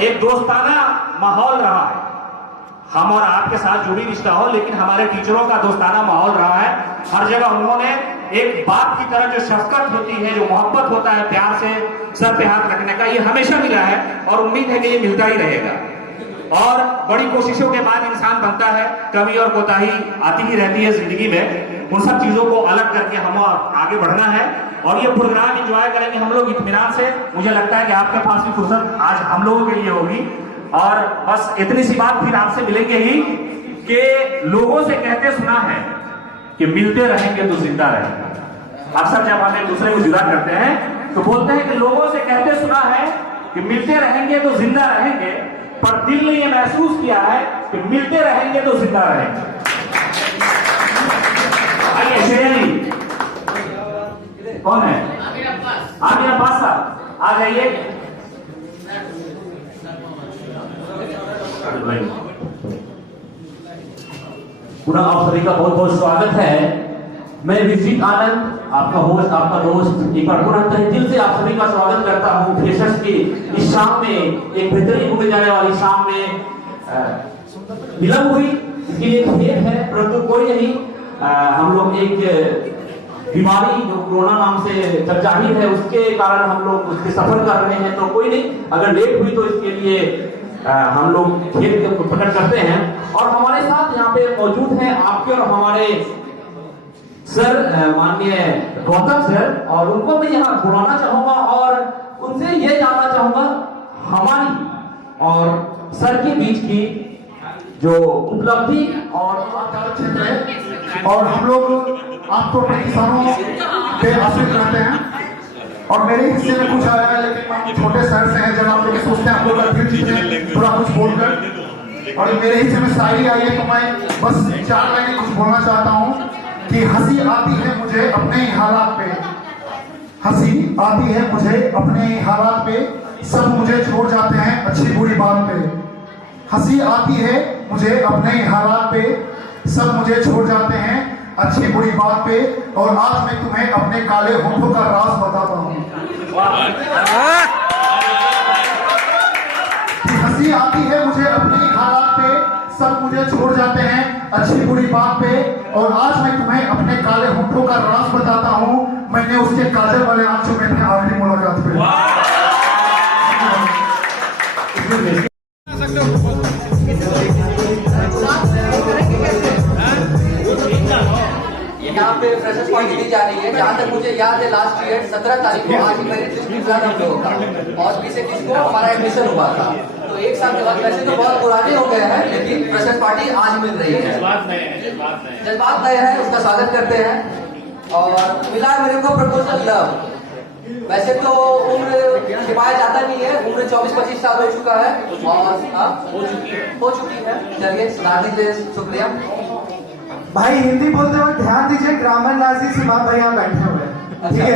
एक दोस्ताना माहौल रहा है। हम और आपके साथ जो भी रिश्ता हो, लेकिन हमारे टीचरों का दोस्ताना माहौल रहा है। हर जगह उन्होंने एक बाप की तरह जो शफकत होती है, जो मोहब्बत होता है, प्यार से सर पे हाथ रखने का, ये हमेशा मिला है और उम्मीद है कि ये मिलता ही रहेगा। और बड़ी कोशिशों के बाद इंसान बनता है, कमी और कोताही आती ही रहती है जिंदगी में। उन सब चीजों को अलग करके हम आगे बढ़ना है और ये प्रोग्राम एंजॉय करेंगे हम लोग इत्मीनान से। मुझे लगता है कि आपके पास भी फुर्सत आज हम लोगों के लिए होगी। और बस इतनी सी बात फिर आपसे मिलेंगे ही कि लोगों से कहते सुना है कि मिलते रहेंगे तो जिंदा रहेंगे। अक्सर जब हम एक दूसरे को जुदा करते हैं तो बोलते हैं कि लोगों से कहते सुना है कि मिलते रहेंगे तो जिंदा रहेंगे, पर दिल ने यह महसूस किया है कि मिलते रहेंगे तो जिंदा रहेंगे। आइए शेरी कौन है? आमिर अब्बास साहब आ जाइए। पुनः आप सभी का बहुत बहुत स्वागत है। मैं ऋषिक आनंद, आपका होस्ट, आपका दोस्त, एक बार पुनः तहे दिल से आप सभी का स्वागत करता हूँ फ्रेशर्स की इस शाम में, एक बेहतरीन होने जाने वाली शाम में। विलंब हुई इसके लिए खेद है, परंतु कोई नहीं। हम लोग एक बीमारी जो कोरोना नाम से चल जाहिर है, उसके कारण हम लोग उसके सफर कर रहे हैं, तो कोई नहीं, अगर लेट हुई तो इसके लिए हम लोग खेद प्रकट करते हैं। और हमारे साथ यहाँ पे मौजूद हैं आपके और हमारे सर, माननीय गौतम सर, और उनको मैं यहाँ बुलाना चाहूंगा और उनसे ये जानना चाहूंगा हमारी और सर के बीच की जो उपलब्धि और क्षेत्र है। और हम लोग आपको अपने किसानों पे आश्रित करते हैं और मेरे हिस्से में कुछ आया है, लेकिन हम छोटे शहर से हैं। जब आप लोग सोचते हैं आप लोग फिर चीजें थोड़ा कुछ बोलकर, और मेरे हिस्से में शायरी आई है, तो मैं बस 4 लाइनें कुछ बोलना चाहता हूँ कि हंसी आती है मुझे अपने ही हालात पे, हंसी आती है मुझे अपने ही हालात पे, सब मुझे छोड़ जाते हैं अच्छी बुरी बात पे। हंसी आती है मुझे अपने ही हालात पे, सब मुझे छोड़ जाते हैं अच्छी बुरी बात पे, और आज मैं तुम्हें अपने काले होठों का राज बताता हूँ। हंसी आती है मुझे अपने ही हालात पे, सब मुझे छोड़ जाते हैं अच्छी बुरी बात पे, और आज मैं तुम्हें अपने काले होठों का राज बताता हूँ। मैंने उसके काजल वाले आंख चुमे थे आखिरी मुलाकात पे। यहाँ पे फ्रेशर्स पार्टी दी जा रही है। जहाँ तक मुझे याद है लास्ट ईयर 17 तारीख को आज मेरिट लिस्ट निकला था हम लोगों का, और 20 को हमारा एडमिशन हुआ था। तो 1 साल के बाद वैसे तो बहुत पुराने हो गए हैं, लेकिन फ्रेशर्स पार्टी आज मिल रही है। जज्बात नए हैं, उसका स्वागत करते हैं। और मिला है मेरे को प्रपोजल लव। वैसे तो उम्र छिपाया जाता नहीं है, उम्र 24-25 साल हो चुका है और हो चुकी है। चलिए सुना दीजिए। शुक्रिया भाई। हिंदी बोलते वक्त ध्यान दीजिए, ग्रामर नाजी सिमात भाई यहाँ बैठे हुए हैं, ठीक है?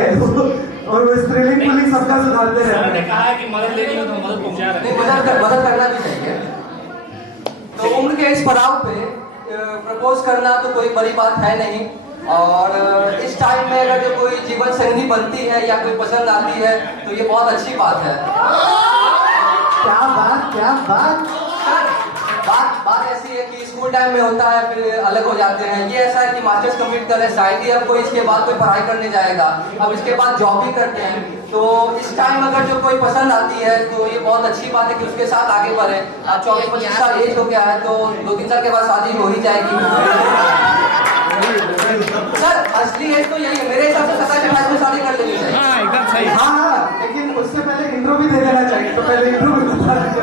और वो स्त्रीलिंग पुलिंग सबका सुधारते रहते हैं। कहा है कि मदद लेनी हो तो मदद पहुंचा रहे हैं। मदद करना भी चाहिए। तो उम्र के इस पड़ाव पे प्रपोज करना तो कोई बड़ी बात है नहीं, और इस टाइम में अगर जो कोई जीवन संगी बनती है या कोई पसंद आती है तो ये बहुत अच्छी बात है। क्या बात, क्या बात। बात ऐसी है कि स्कूल टाइम में होता है, फिर अलग हो जाते हैं। ये ऐसा है कि मास्टर्स कंप्लीट कर रहे हैं, शायद ही अब कोई इसके बाद कोई पढ़ाई करने जाएगा, अब इसके बाद जॉब भी करते हैं। तो इस टाइम अगर जो कोई पसंद आती है तो ये बहुत अच्छी बात है कि उसके साथ आगे बढ़े। अब 24-25 साल एज हो गया है, तो 2-3 साल के बाद शादी हो ही जाएगी। सर असली एज तो यही है मेरे हिसाब से, 27-28 में शादी कर लेनी चाहिए। हाँ एकदम सही। हाँ, लेकिन उससे पहले इंट्रो भी दे देना चाहिए। तो पहले इंट्रो भी बता दीजिए।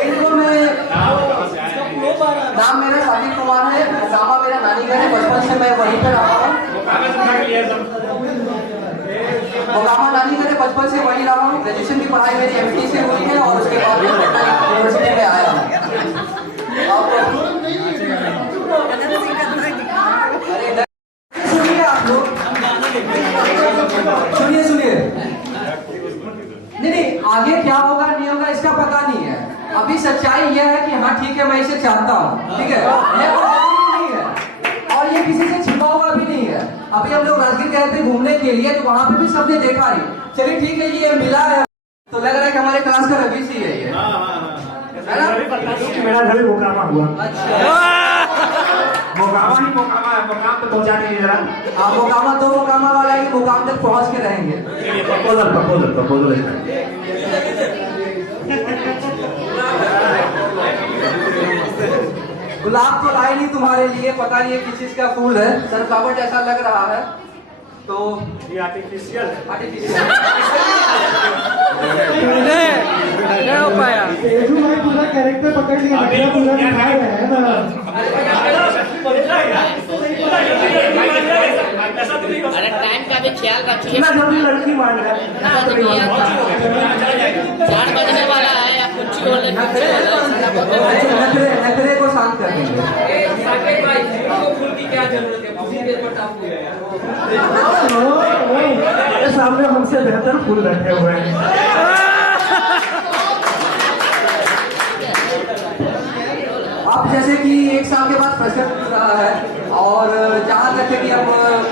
इंट्रो में नाम मेरा साजिद कुमार है, मोकामा मेरा नानी घर है, बचपन से मैं वहीं पर रहा हूँ। मोकामा नानी घर है, बचपन से वहीं रहा हूँ। ग्रेजुएशन की पढ़ाई मेरी एमटी से हुई है और उसके बाद यूनिवर्सिटी में आया हूँ। सुनिए आप लोग, सुनिए। नहीं, आगे क्या होगा नहीं होगा इसका पता नहीं है। अभी सच्चाई यह है कि हाँ ठीक है, मैं इसे चाहता हूँ, ठीक है? ये नहीं है और ये किसी से छिपा हुआ भी नहीं है। अभी हम लोग राजगीर गए थे घूमने के लिए, तो वहां पे भी सबने देखा ही। चलिए ठीक है, ये मिला है तो लग रहा है कि हमारे हमारे क्लास का रवि सी है ये, है ना? मेरा घर मोकामा हुआ। अच्छा, मोकामा ही मोकामा है, मोकाम तो पहुंचा दीजिए जरा। आप मोकामा दो मोकामा वाला है कि मुकाम तक पहुंच के रहेंगे? प्रपोजल गुलाब तो लाए नहीं तुम्हारे लिए, पता नहीं है किस चीज का फूल है, सनफ्लावर जैसा लग रहा है, तो ये आर्टिफिशियल नहीं हो पाया। तेजू भाई पूरा कैरेक्टर पकड़ लिया, अभी पूरा क्या दिखा रहे हैं ना। अरे टाइम का भी ख्याल रखिए। इतना जल्दी लड़की मान रहा है। 4 बजने वाला है या कुछ बोलने नखरे को शांत कर देंगे। क्या जरूरत है? उसी देर पर टाप हुआ यार। मेरे सामने हमसे बेहतर फूल रखे हुए हैं। अब जैसे कि 1 साल के बाद फ्रेशर मिल रहा है और जहाँ तक है कि अब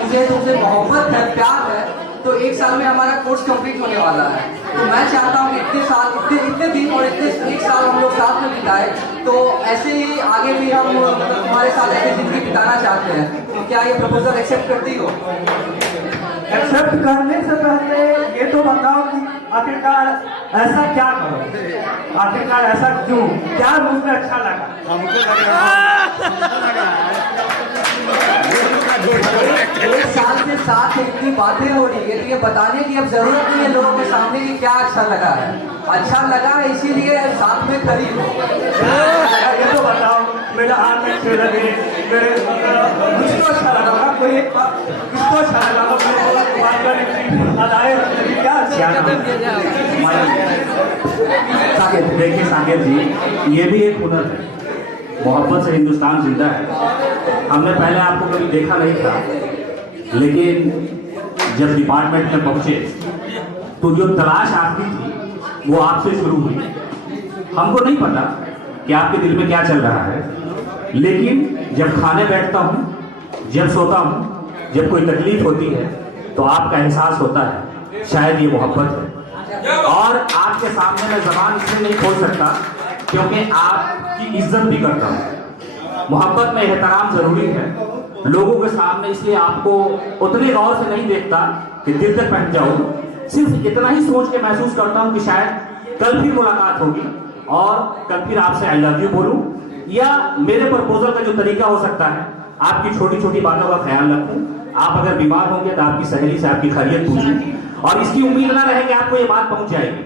मुझे तुमसे मोहब्बत है, प्यार है, तो 1 साल में हमारा कोर्स कंप्लीट होने वाला है। तो मैं चाहता हूँ कि इतने दिन और इतने 1 साल हम लोग साथ में बिताए, तो ऐसे ही आगे भी हम तुम्हारे साथ ऐसी जिंदगी बिताना चाहते हैं। तो क्या ये प्रपोजल एक्सेप्ट करती हो? एक्सेप्ट करने से पहले ये तो बताओ कि आखिरकार ऐसा क्या करो, आखिरकार ऐसा क्यों, क्या मुझे अच्छा लगा? एक साल से साथ में इतनी बातें हो रही है, तो ये बताने की अब जरूरत नहीं है लोगों के सामने कि क्या अच्छा लगा है। अच्छा लगा है इसीलिए साथ में खड़ी हो। ये तो बताओ, मेरा हाथ में क्यों लगे, मेरे किसको अच्छा लगा? कोई एक बात किसको अच्छा लगा? क्या साकेत, देखिए साकेत जी, ये भी एक हुनर है। मोहब्बत से हिंदुस्तान जिंदा है। हमने पहले आपको कभी देखा नहीं था, लेकिन जब डिपार्टमेंट में पहुंचे तो जो तलाश आपकी थी वो आपसे शुरू हुई। हमको नहीं पता कि आपके दिल में क्या चल रहा है, लेकिन जब खाने बैठता हूँ, जब सोता हूँ, जब कोई तकलीफ होती है तो आपका एहसास होता है शायद ये मोहब्बत है। और आपके सामने मैं जबान इसलिए नहीं खोल सकता क्योंकि आपकी इज्जत भी करता हूँ। मोहब्बत में एहतराम जरूरी है। लोगों के सामने इसलिए आपको उतने गौर से नहीं देखता कि दिल तक पहुंच जाऊं। सिर्फ इतना ही सोच के महसूस करता हूं कि शायद कल फिर मुलाकात होगी और कल फिर आपसे आई लव यू बोलूं, या मेरे प्रपोजल का जो तरीका हो सकता है, आपकी छोटी छोटी बातों का ख्याल रखूं। आप अगर बीमार होंगे तो आपकी सहेली से आपकी खैरियत पूछूं, और इसकी उम्मीद ना रहे कि आपको ये बात पहुंच जाएगी।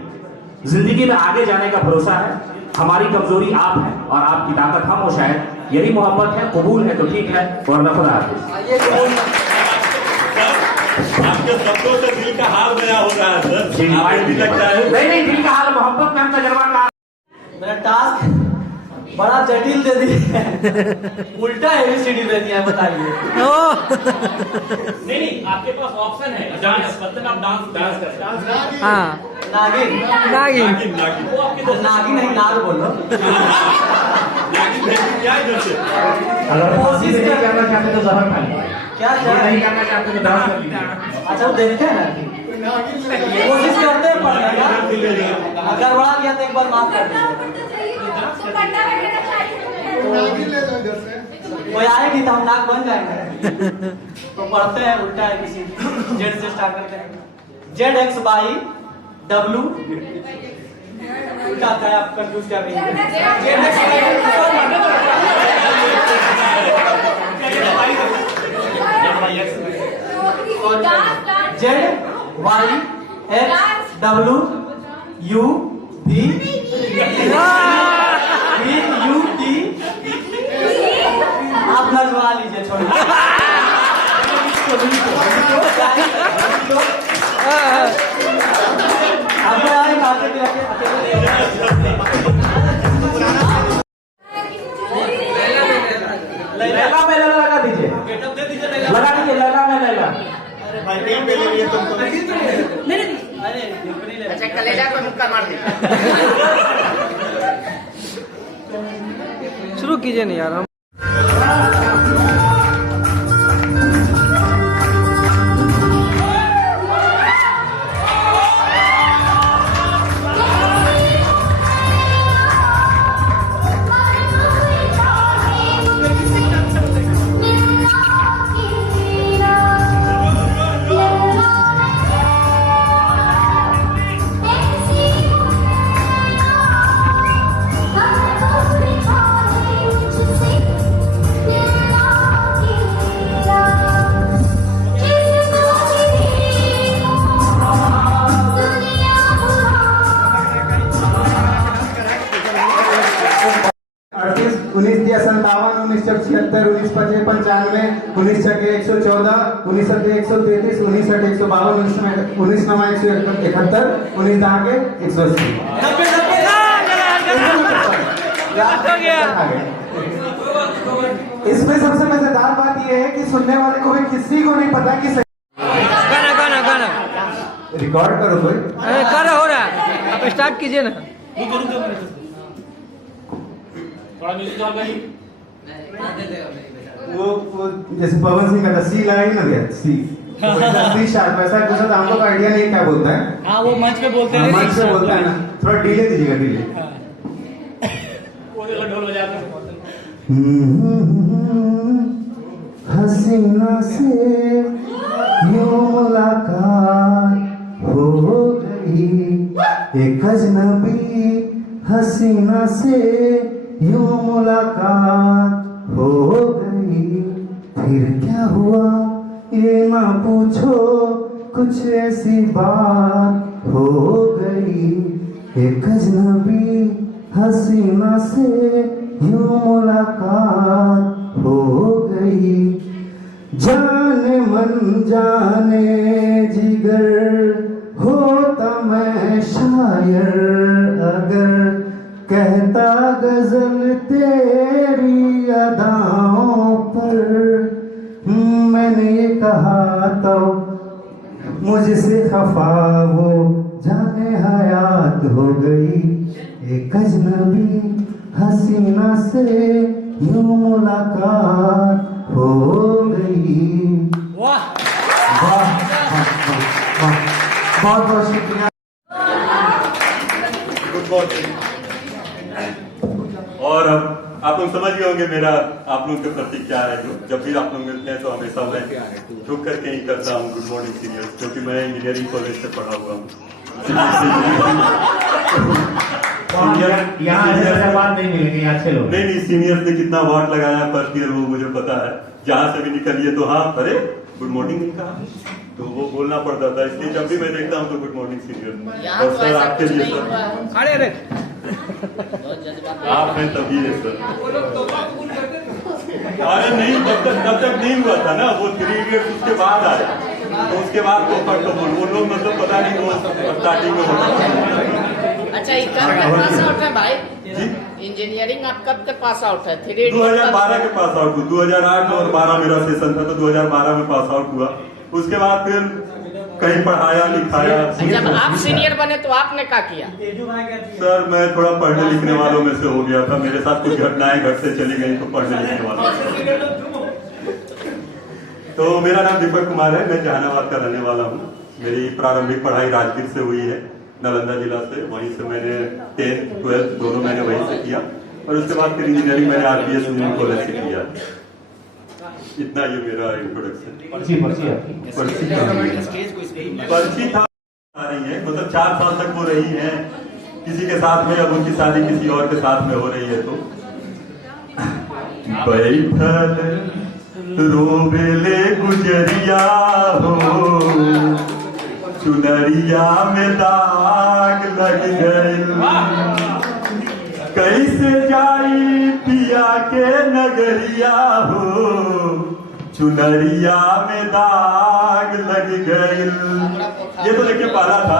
जिंदगी में आगे जाने का भरोसा है। हमारी कमजोरी आप है और आपकी ताकत हम हो। शायद यही मोहब्बत है, कबूल है तो ठीक है, वरना खुदा हाफिज़। आपके शब्दों से दिल का हाल बया हो रहा है सर। भी लगता है नहीं, दिल का हाल मोहब्बत में हम तजर्बा का। मेरा टास्क बड़ा जटिल दे दिया है, उल्टा एबीसीडी दे दिया है, बताइए। नहीं, आपके पास ऑप्शन है डांस, मतलब आप डांस कर। हाँ नागिन नागिन वो आपके दोस्त नागिन नहीं, नाग बोलो। क्या इधर से अगर कोशिश नहीं करना चाहते तो जहर खा लीजिए। क्या नहीं करना चाहते तो डांस कर लीजिए। अच्छा, वो देखते हैं ना, कोशिश करते हैं पढ़ने का, अगर बड़ा गया तो एक बार माफ कर दीजिए। कोई आएगी तो हम नाक बन जाएंगे। तो पढ़ते हैं उल्टा एबीसीडी, जेड से स्टार्ट करते हैं। ZXY W उल्टा आता है, आप कंफ्यूज क्या नहीं ZYXWUVUT। आप लगवा लीजिए, छोड़िए। अब मैं आए खाते भी लैला में लैला लगा दीजिए, लगा दीजिए लैला में लैला। अच्छा कलेजा को मुक्का मार दे। शुरू कीजिए नहीं यार। 1976, 1995, 19 114, 19 133, 19 152, 19 171, 19 10 180। इसमें सबसे मजेदार बात यह है कि सुनने वाले को भी किसी को नहीं पता कि गाना गाना गाना रिकॉर्ड करो कोई। कर हो रहा है, आप स्टार्ट कीजिए ना। थोड़ा म्यूजिक चल भाई। वो जैसे पवन सिंह का सी लगा ही ना गया सी, सी शार्प ऐसा कुछ तो हमको तो आइडिया नहीं क्या बोलता है। हाँ वो मंच पे बोलते हैं। मंच से बोलता है ना, थोड़ा डिले दीजिएगा, डिले। वो देखो ढोल बजाते हैं। हसीना से यूं मुलाकात हो गई, एक अजनबी हसीना से यूं मुलाकात हो गई, फिर क्या हुआ ये ना पूछो, कुछ ऐसी बात हो गई, एक अजनबी हसीना से यूं मुलाकात हो गई, जाने मन जाने जिगर होता मैं शायर अगर, कहता गजल तेरी अदाओं पर, मैंने ये कहा तो मुझसे खफा वो जाने हयात हो गई, एक अजनबी हसीना से यूं मुलाकात हो गई। वाह वाह, बहुत बहुत शुक्रिया। Good morning. और अब आप लोग समझ गए होंगे मेरा आप लोगों के प्रति क्या है। जो जब भी आप लोग मिलते हैं तो हमेशा मैं रुक करके ही करता हूँ गुड मॉर्निंग सीनियर, क्योंकि मैं इंजीनियरिंग कॉलेज से पढ़ा हुआ हूँ। यहाँ नहीं मिलेंगे अच्छे लोग। नहीं सीनियर्स ने कितना वाट लगाया फर्स्ट ईयर वो मुझे पता है। जहाँ से भी निकलिए तो हाँ अरे गुड मॉर्निंग नहीं कहा, तो वो बोलना पड़ता था। इसलिए जब भी मैं देखता हूँ तो गुड मॉर्निंग सीनियर। और सर आपके लिए सर, अरे अरे आप हैं तभी है सर। अरे नहीं तब तक नहीं हुआ था ना, वो 3 इडियट्स उसके बाद आया, तो उसके बाद वो लोग मतलब पता नहीं वो स्टार्टिंग में होता। अच्छा ये कब तक पास आउट है भाई? इंजीनियरिंग आप कब तक पास आउट है? 2012 के पास आउट हुआ। 2008 और 12 मेरा सेशन था, तो 2012 में पास आउट हुआ। उसके बाद फिर कहीं पढ़ाया लिखाया। जब आप सीनियर बने तो आपने क्या किया? सर मैं थोड़ा पढ़ने लिखने वालों में से हो गया था, मेरे साथ कुछ घटनाएं घर से चली गई तो पढ़ने लिखने वालों में। तो मेरा नाम दीपक कुमार है, मैं जहानाबाद का रहने वाला हूँ। मेरी प्रारंभिक पढ़ाई राजगीर से हुई है, नालंदा जिला से। वहीं से मैंने 10th 12th दोनों मैंने वहीं से किया, और उसके बाद फिर इंजीनियरिंग मैंने RPS इंजीनियरिंग कॉलेज से किया। इतना ये मेरा इंट्रोडक्शन। पर्ची था आ रही है, मतलब 4 साल तक वो रही है किसी के साथ में, अब उनकी शादी किसी और के साथ में हो रही है। तो बैठल रोबेले गुजरिया हो, चुनरिया में दाग लग गई, कैसे जाई पिया के नगरिया हो, चुनरिया में दाग लग गई। ये तो देखिए पहला था।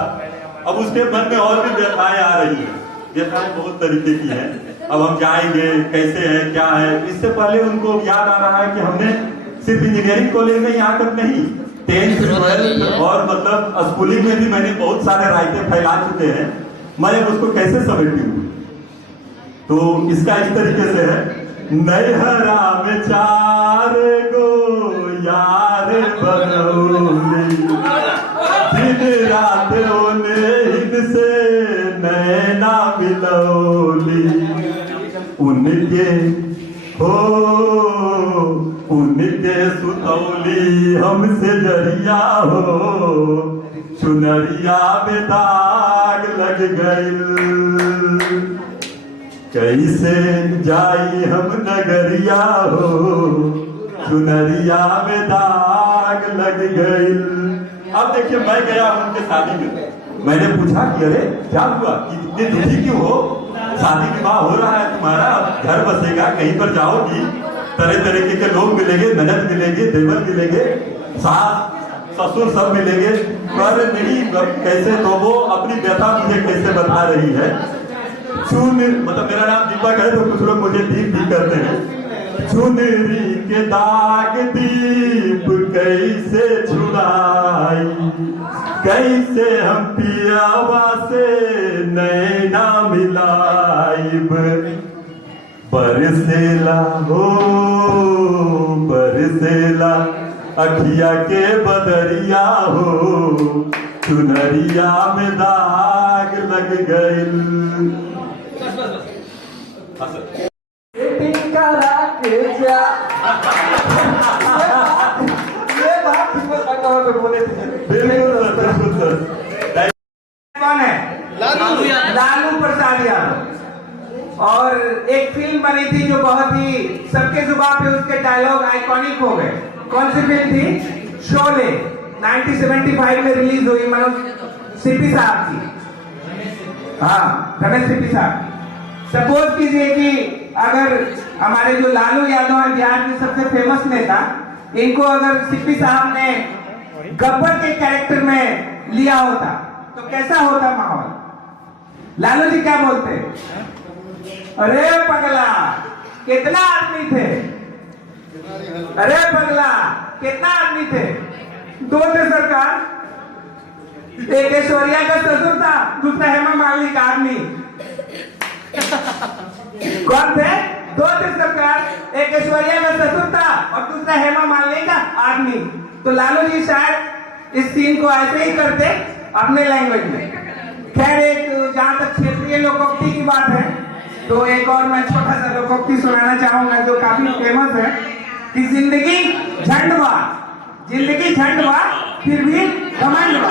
अब उसके मन में और भी व्यथाएं आ रही हैं, व्यथाएं बहुत तरीके की हैं। अब हम जाएंगे कैसे है क्या है, इससे पहले उनको याद आ रहा है कि हमने सिर्फ इंजीनियरिंग कॉलेज में यहाँ तक नहीं, 10th 12th और मतलब स्कूलिंग में भी मैंने बहुत सारे रायते फैला चुके हैं। मैं उसको कैसे समेटूं? तो इसका इस तरीके से है, नैहरा में 4 गो यार बनौली, दिन रात ओने इनसे नैना मिलौली, उनके हो उनके सुतौली हमसे जरिया हो, चुनरिया में दाग लग गई, कैसे जाई हम नगरिया हो, चुनरिया में दाग लग गई। अब देखिए मैं गया उनके शादी में, मैंने पूछा कि अरे क्या हुआ कि इतने दुखी क्यों हो, शादी विवाह हो रहा है तुम्हारा, घर बसेगा कहीं पर जाओगी, तरह तरीके के लोग मिलेंगे, ननद मिलेंगे, देवर मिलेंगे, सास ससुर सब मिलेंगे, पर नहीं कैसे, तो वो अपनी व्यथा मुझे कैसे बता रही है। मतलब मेरा नाम दीपक है, तो कुछ लोग मुझे दीप भी करते हैं। चुनरी के दाग दीप कैसे छुड़ाई, कैसे हम पियावा से नैना मिलाइब, बरसेला हो बरसेला अखिया के बदरिया हो, चुनरिया में दाग लग गइल। ये बात पे बोले थे। बिल्कुल सर। कौन है? लालू प्रसाद यादव। और एक फिल्म बनी थी जो बहुत ही सबके जुबान पे उसके डायलॉग आइकॉनिक हो गए। कौन सी फिल्म थी? शोले। 1975 में रिलीज हुई, मनोज सिप्पी साहब की, हाँ रमेश सिप्पी साहब। सपोज कीजिए कि अगर हमारे जो लालू यादव है बिहार के सबसे फेमस नेता, इनको अगर सिप्पी साहब ने गब्बर के कैरेक्टर में लिया होता तो कैसा होता माहौल? लालू जी क्या बोलते? अरे पगला कितना आदमी थे, अरे पगला कितना आदमी थे? 2 थे सरकार, एक ऐश्वर्या का ससुर था, दूसरा हेमा मालिनी का आदमी। कौन थे? 2 थे सरकार, एक ऐश्वर्या का ससुर था और दूसरा हेमा मालिनी का आदमी। तो लालू जी शायद इस सीन को ऐसे ही करते अपने लैंग्वेज में। खैर, एक जहां तक क्षेत्रीय लोकोक्ति की बात है, तो एक और मैं छोटा सा लोकोक्ति सुनाना चाहूंगा जो काफी फेमस है कि जिंदगी झंडवा, जिंदगी झंडवा फिर भी घमंडवा,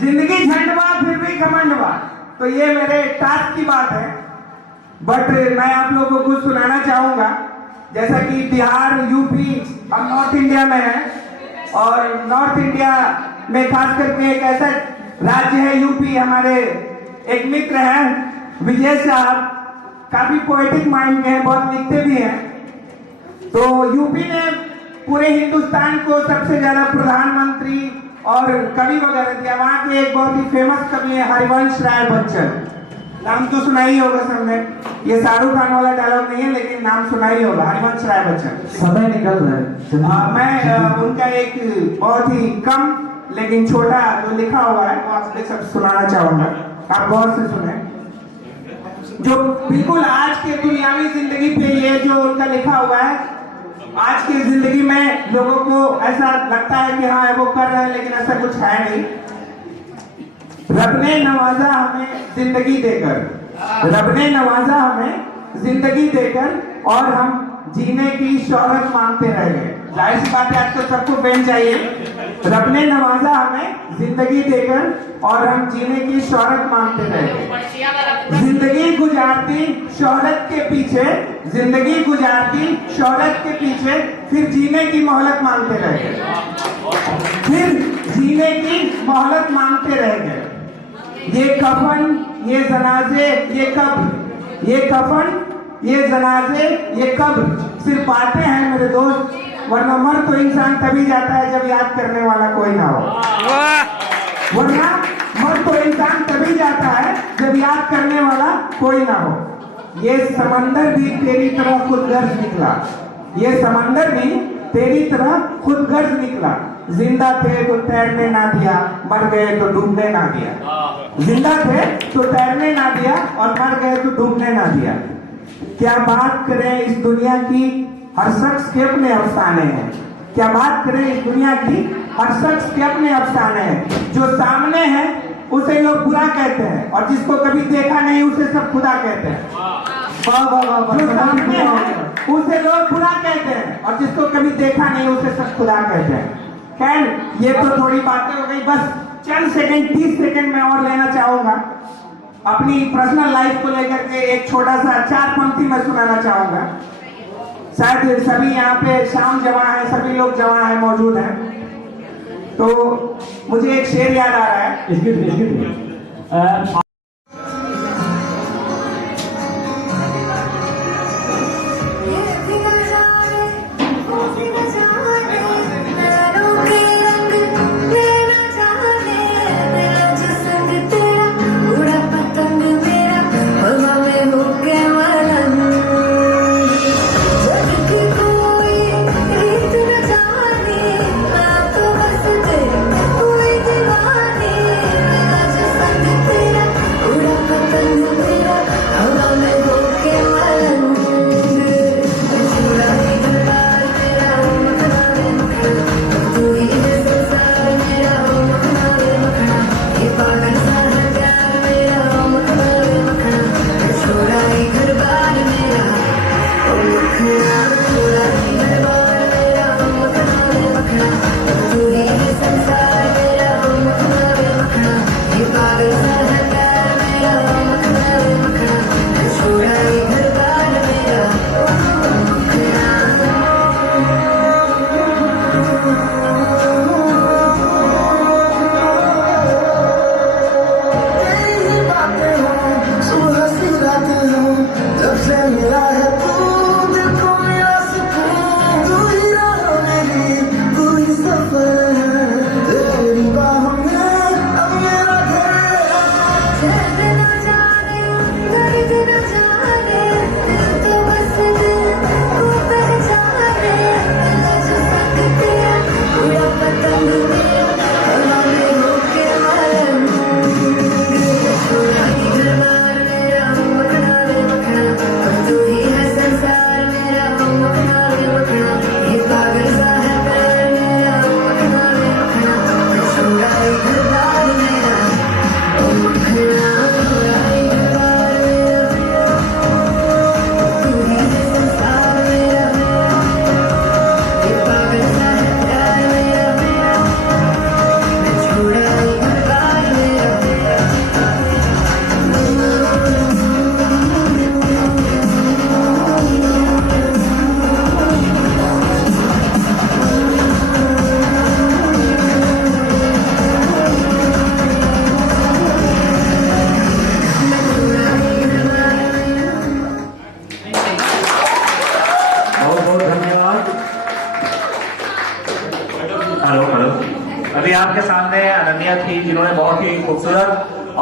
जिंदगी झंडवा फिर भी घमंडवा। तो ये मेरे टास्क की बात है, बट मैं आप लोगों को कुछ सुनाना चाहूंगा। जैसा कि बिहार, यूपी अब नॉर्थ इंडिया में है, और नॉर्थ इंडिया में खास करके एक ऐसा राज्य है यूपी। हमारे एक मित्र हैं विजय साहब, काफी पोएटिक माइंड के हैं, बहुत लिखते भी हैं। तो यूपी ने पूरे हिंदुस्तान को सबसे ज्यादा प्रधानमंत्री और कवि वगैरह दिया। वहां के एक बहुत ही फेमस कवि है हरिवंश राय बच्चन, नाम तो सुना ही होगा सबने। ये शाहरुख खान वाला डायलॉग नहीं है, लेकिन नाम सुना ही होगा, हरिवंश राय बच्चन। समय निकल रहा है। मैं उनका एक बहुत ही कम लेकिन छोटा जो लिखा हुआ है वो आपसे सब सुनाना चाहूंगा, आप गौर से सुने। जो बिल्कुल आज के दुनियावी जिंदगी पे ये जो उनका लिखा हुआ है, आज की जिंदगी में लोगों को ऐसा लगता है कि हाँ वो कर रहे हैं, लेकिन ऐसा कुछ है नहीं। रब ने नवाजा हमें जिंदगी देकर, रब ने नवाजा हमें जिंदगी देकर, और हम जीने की शोहरत मांगते रह गए। जाहिर सी बात है, आज तो सबको पेन चाहिए। रब ने नवाजा हमें जिंदगी देकर और हम जीने की शोहरत मांगते रह गए। जिंदगी गुजारती शोहरत के पीछे, जिंदगी गुजारती शोहरत के पीछे, फिर जीने की मोहलत मांगते रह गए, फिर जीने की मोहलत मांगते रह गए। ये कफन, ये जनाजे, ये कब्र, ये कफन, ये जनाजे, ये कब्र सिर्फ बातें हैं मेरे दोस्त, वरना मर तो इंसान तभी जाता है जब याद करने वाला कोई ना हो। वरना मर तो इंसान तभी जाता है जब याद करने वाला कोई ना हो। ये समंदर भी तेरी तरह खुदगर्ज निकला, ये समंदर भी तेरी तरह खुदगर्ज निकला। जिंदा थे तो तैरने ना दिया, मर गए तो डूबने ना दिया। जिंदा थे तो तैरने ना दिया और मर गए तो डूबने ना दिया। क्या बात करें इस दुनिया की, हर शख्स के अपने अफसाने हैं। क्या बात करें इस दुनिया की, हर शख्स के अपने अफसाने हैं। जो सामने है उसे लोग बुरा कहते हैं, और जिसको कभी देखा नहीं उसे सब खुदा कहते हैं। जो सामने है उसे लोग बुरा कहते हैं, और जिसको कभी देखा नहीं उसे सब खुदा कहते हैं। खैर, ये तो थोड़ी बातें हो गई, बस चंद सेकंड, 30 सेकंड में और लेना चाहूंगा। अपनी पर्सनल लाइफ को लेकर के एक छोटा सा 4 पंक्ति में सुनाना चाहूंगा। शायद सभी यहाँ पे शाम जवां है, सभी लोग जवां है, मौजूद हैं, तो मुझे एक शेर याद आ रहा है। सामने अनन्या थी जिन्होंने बहुत ही खूबसूरत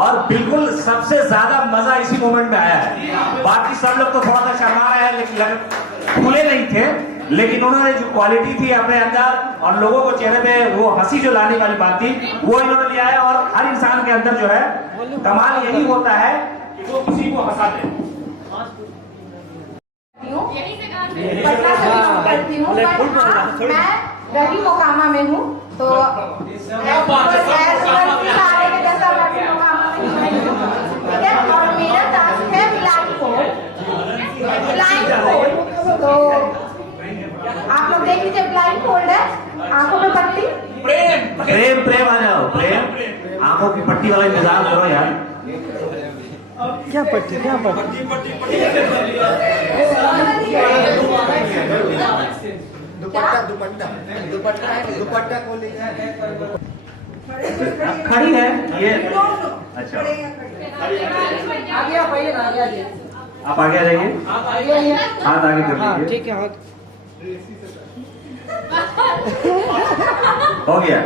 और बिल्कुल सबसे ज्यादा मजा इसी मोमेंट में आया है। बाकी सब लोग तो थोड़ा सा शर्मा रहे हैं लेकिन खुले नहीं थे, लेकिन उन्होंने जो क्वालिटी थी अपने अंदर और लोगों को चेहरे पे वो हंसी जो लाने वाली बात थी वो इन्होंने लिया है। और हर इंसान के अंदर जो है कमाल यही होता है कि वो किसी को हंसा दे। पटना से बिलोंग करती हूँ, बट हाँ, मैं रही मोकामा में हूँ, तो ठीक है। और मेरा टास्क है ब्लाइंड फोल्ड। तो आप लोग देख लीजिए, ब्लाइंड फोल्ड है, आंखों में पट्टी। प्रेम प्रेम आ जाओ, प्रेम आंखों की पट्टी वाला इंतजाम करो यार। क्या पट्टी दुपट्टा खोले खड़ी है ये। अच्छा आगे आप आइए ना, आगे आइए। आप आगे आ जाइए, हाथ आगे कर लीजिए। ठीक है, हो गया।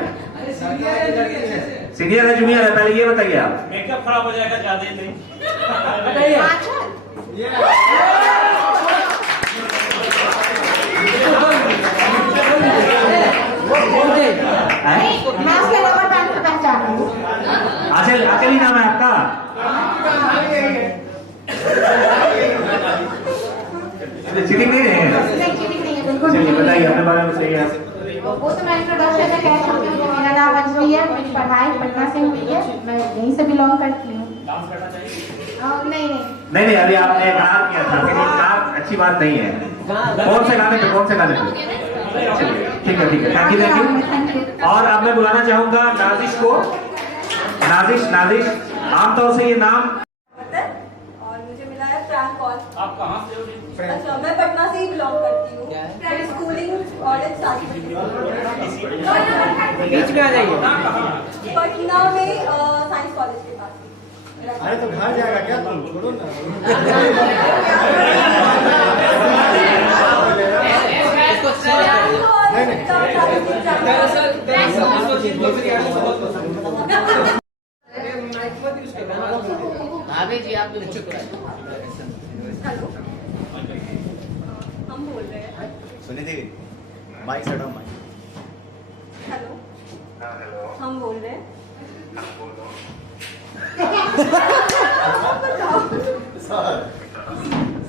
सीनियर है जूनियर है, पहले ये बताइए आप। मेकअप खराब हो जाएगा ज्यादा ही नहीं। बताइए। मैं उसके रबर बैंड से पहचान हूँ। अकेली नाम है आपका? चीटिंग नहीं है? नहीं, चीटिंग नहीं है, बिल्कुल चलिए नहीं। बताइए अपने बारे में, बताइए आप। वो तो मैं इंट्रोडक्शन में कह चुकी हूँ। मेरा नाम अंजलि है, मेरी पढ़ाई पटना से हुई है, मैं यहीं से बिलोंग करती हूँ। नहीं नहीं नहीं अभी आपने गाना किया था, लेकिन गाना अच्छी बात नहीं है। कौन से गाने पे, कौन से गाने पे? चलिए ठीक है, थैंक यू। और अब मैं बुलाना चाहूंगा नाजिश को। नाजिश आमतौर से ये नाम और मुझे मिला है फ्रैंक कॉल। आप कहाँ से हो? अच्छा, मैं पटना से ही बिलोंग करती हूँ। मेरी स्कूलिंग कॉलेज सारी बीच में आ जाइए। पटना में साइंस कॉलेज के पास। अरे तो घर जाएगा क्या तुम, छोड़ो ना। भाभी जी आप भी हेलो, हम बोल रहे हैं। सुनिए देवी, माइक से हटाओ माइक। हेलो, हम बोल रहे हैं।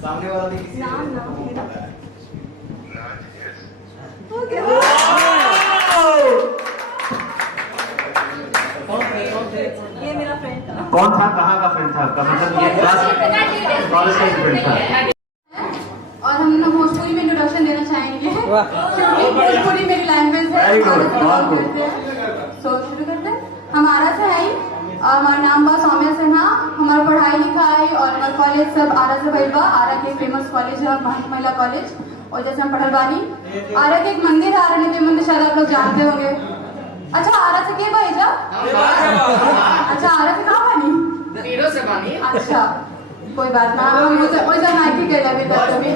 सामने वाला देखिए। नाम मेरा ये मेरा फ्रेंड था। कौन था, कहाँ का फ्रेंड था आपका? मतलब ये क्लास कॉलेज का फ्रेंड था। और हम लोग भोजपुरी में इंट्रोडक्शन देना चाहेंगे, क्योंकि भोजपुरी मेरी लैंग्वेज है। Very good, बहुत good। तो शुरू करते हैं। हमारा से है, हमारा नाम बा सौम्या सिन्हा। हमारा पढ़ाई लिखाई और हमारा कॉलेज सब आरा से भइल बा। आरा के फेमस कॉलेज है महिला कॉलेज। और जैसे हम पढ़ल बानी, आरा के एक मंदिर है, आरा नित्य मंदिर, शायद आप लोग जानते होंगे। अच्छा, आरा से के भाई जा? अच्छा, आरा से कहाँ बानी? हीरो से बानी। अच्छा, कोई बात ना, हम वैसे नाइकी के लेवे कभी।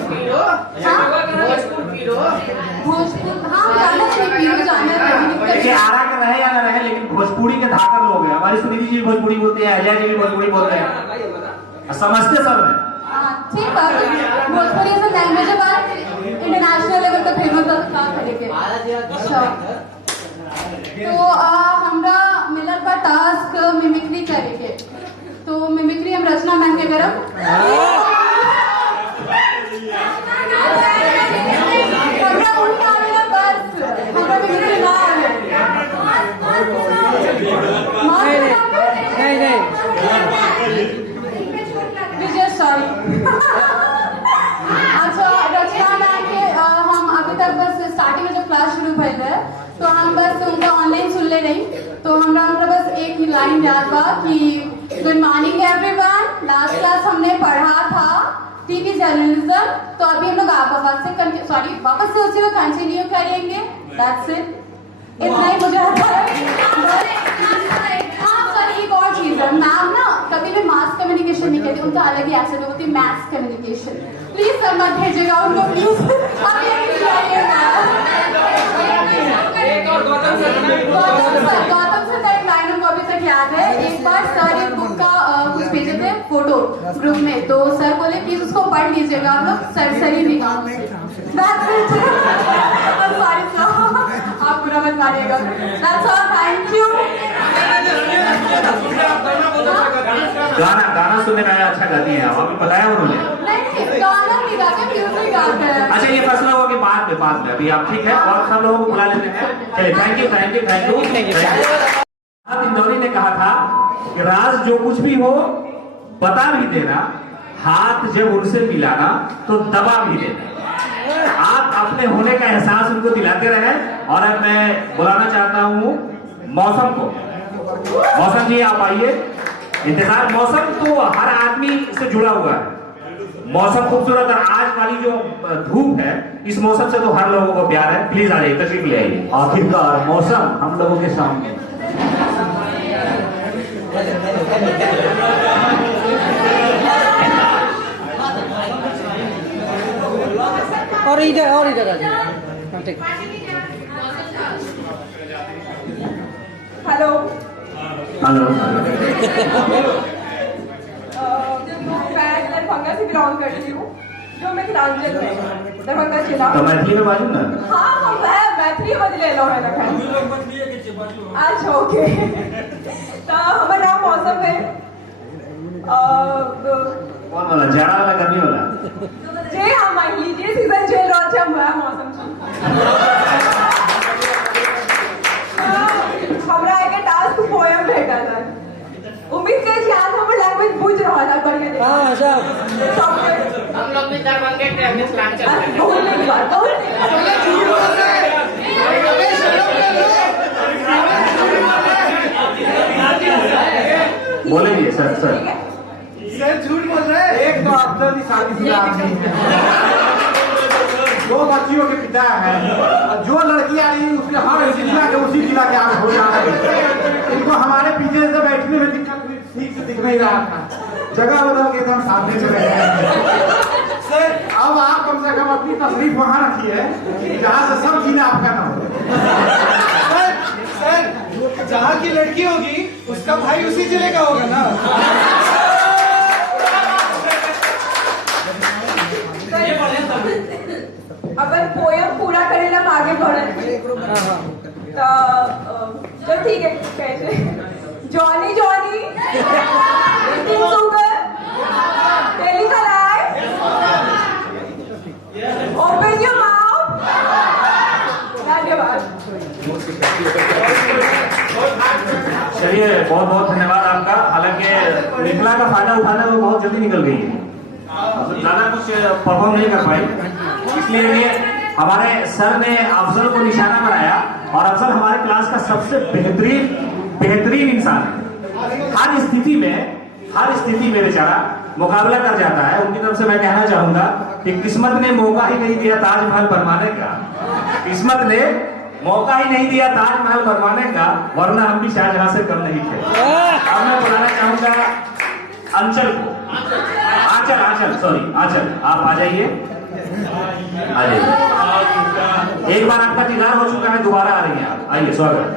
भोजपुर, हाँ जाना चाहिए, पीरो जाना देखिए आरा के रहे या ना रहे, लेकिन भोजपुरी के धाकर लोग हैं। हमारी सुनीति जी भोजपुरी बोलते हैं, अजय जी भी भोजपुरी बोलते हैं, समझते सब है। ठीक बात। भोजपुरी ऐसा लैंग्वेज है, बात इंटरनेशनल लेवल पे फेमस है। अच्छा, तो हमरा मिलल बा टास्क मिमिक्री करे के। तो मिमिक्री हम रचना मैम के करब। हमरा उन्हीं आवेला, बस हमरा मिमिक्री ना आवे। नहीं विजय सॉरी। अच्छा, रचना मैम के हम अभी तक बस स्टार्टिंग में जब क्लास शुरू भइल है तो हम बस उनका ऑनलाइन सुन ले रही। तो हमरा बस एक ही लाइन याद बा कि good morning everyone. Last class हमने पढ़ा था टीवी जर्नलिज्म। तो अभी हम लोग वापस से उसी में कंटिन्यू करेंगे। दैट्स इट, इतना ही मुझे आता है। हाँ सर, एक और चीज है, मैम ना कभी भी मास कम्युनिकेशन नहीं कहती, उनका अलग ही एक्सेंट होती है, मैथ्स कम्युनिकेशन। प्लीज सर मत भेजिएगा उनको, प्लीज। एक और गौतम सर गौतम सर याद है एक बार सर एक बुक का कुछ भेजे थे फोटो ग्रुप में, तो सर बोले प्लीज उसको पढ़ लीजिएगा आप लोग, सरसरी भी काम सॉरी सर, आप बुरा मत मानिएगा। That's all, thank you। गाना सुनने में आया, अच्छा गाती हैं आप, अभी बताया उन्होंने। नहीं गाना नहीं गाते, म्यूजिक गाते हैं। अच्छा ये फैसला होगा कि बाद में अभी आप ठीक है, और सब लोगों को बुला लेते हैं। चलिए थैंक यू। इंदौरी ने कहा था कि राज जो कुछ भी हो बता भी देना, हाथ जब उनसे मिलाना तो दबा भी देना। आप अपने होने का एहसास उनको दिलाते रहे। और अब मैं बुलाना चाहता हूँ मौसम को। मौसम जी आप आइए। इंतजार, मौसम तो हर आदमी से जुड़ा हुआ है। मौसम खूबसूरत, और आज वाली जो धूप है इस मौसम से तो हर लोगों को प्यार है। प्लीज आ जाइए, तशरीफ ले आइए। आखिरकार मौसम हम लोगों के सामने। और इधर आ जाइए। हेलो मैं दरभंगा से बिलोंग करती हूँ, जो मिथिलांचल में दरभंगा जिला। तो मैथिली में बाजू ना। हाँ मैं मैथिली बदले लो है लखन। अच्छा ओके। तो हमारा नाम मौसम है। कौन वाला, जाड़ा वाला, गर्मी वाला? जे हाँ मान लीजिए सीजन चल रहा है हुआ मौसम हमरा एक टास्क पोएम भेटा था। उम्मीद कर छी आज हमर लैंग्वेज बुझ रहल है बढ़िया। हां सब हम लोग भी दरभंगा के मिथिलांचल में। बहुत नीक बात, बहुत झूठ बोल रहे हैं। बोलेंगे सर। सर झूठ बोल रहे हैं। एक तो अफसर की शादीशुदा आदमी है, 2 बच्चियों के पिता है, और जो लड़की आई उसके हर जिला के उसी जिला के आगे हो रहा है। इनको हमारे पीछे से बैठने में दिक्कत ठीक से दिख नहीं रहा था, जगह बदल के एकदम सामने चले गए। सर अब आप कम से कम अपनी तशरीफ वहां रखिए जहाँ से सब जिले आपका ना हो। सर जहाँ की लड़की होगी उसका भाई उसी जिले का होगा ना। अगर पोएम पूरा करेला हम आगे बढ़े तो ठीक है। कैसे Johnny Johnny sugar telecall open your mouth. धन्यवाद। चलिए बहुत बहुत धन्यवाद आपका। हालांकि मिथिला का फायदा उठाना वो बहुत जल्दी निकल गई है, मतलब ज्यादा कुछ परफॉर्म नहीं कर पाई, इसलिए हमारे सर ने अफजल को निशाना बनाया। और अफजल हमारे क्लास का सबसे बेहतरीन इंसान है। हर स्थिति में बेचारा मुकाबला कर जाता है। उनकी तरफ से मैं कहना चाहूंगा कि किस्मत ने मौका ही नहीं दिया ताजमहल बनवाने का, किस्मत ने मौका ही नहीं दिया ताजमहल बनवाने का, वरना हम भी शाहजहां से कम नहीं थे। अब मैं बुलाना चाहूंगा अंचल को। आंचल आप आ जाइए। एक बार आपका दीदार हो चुका है, दोबारा आ रही हैं आप, आइए, स्वागत।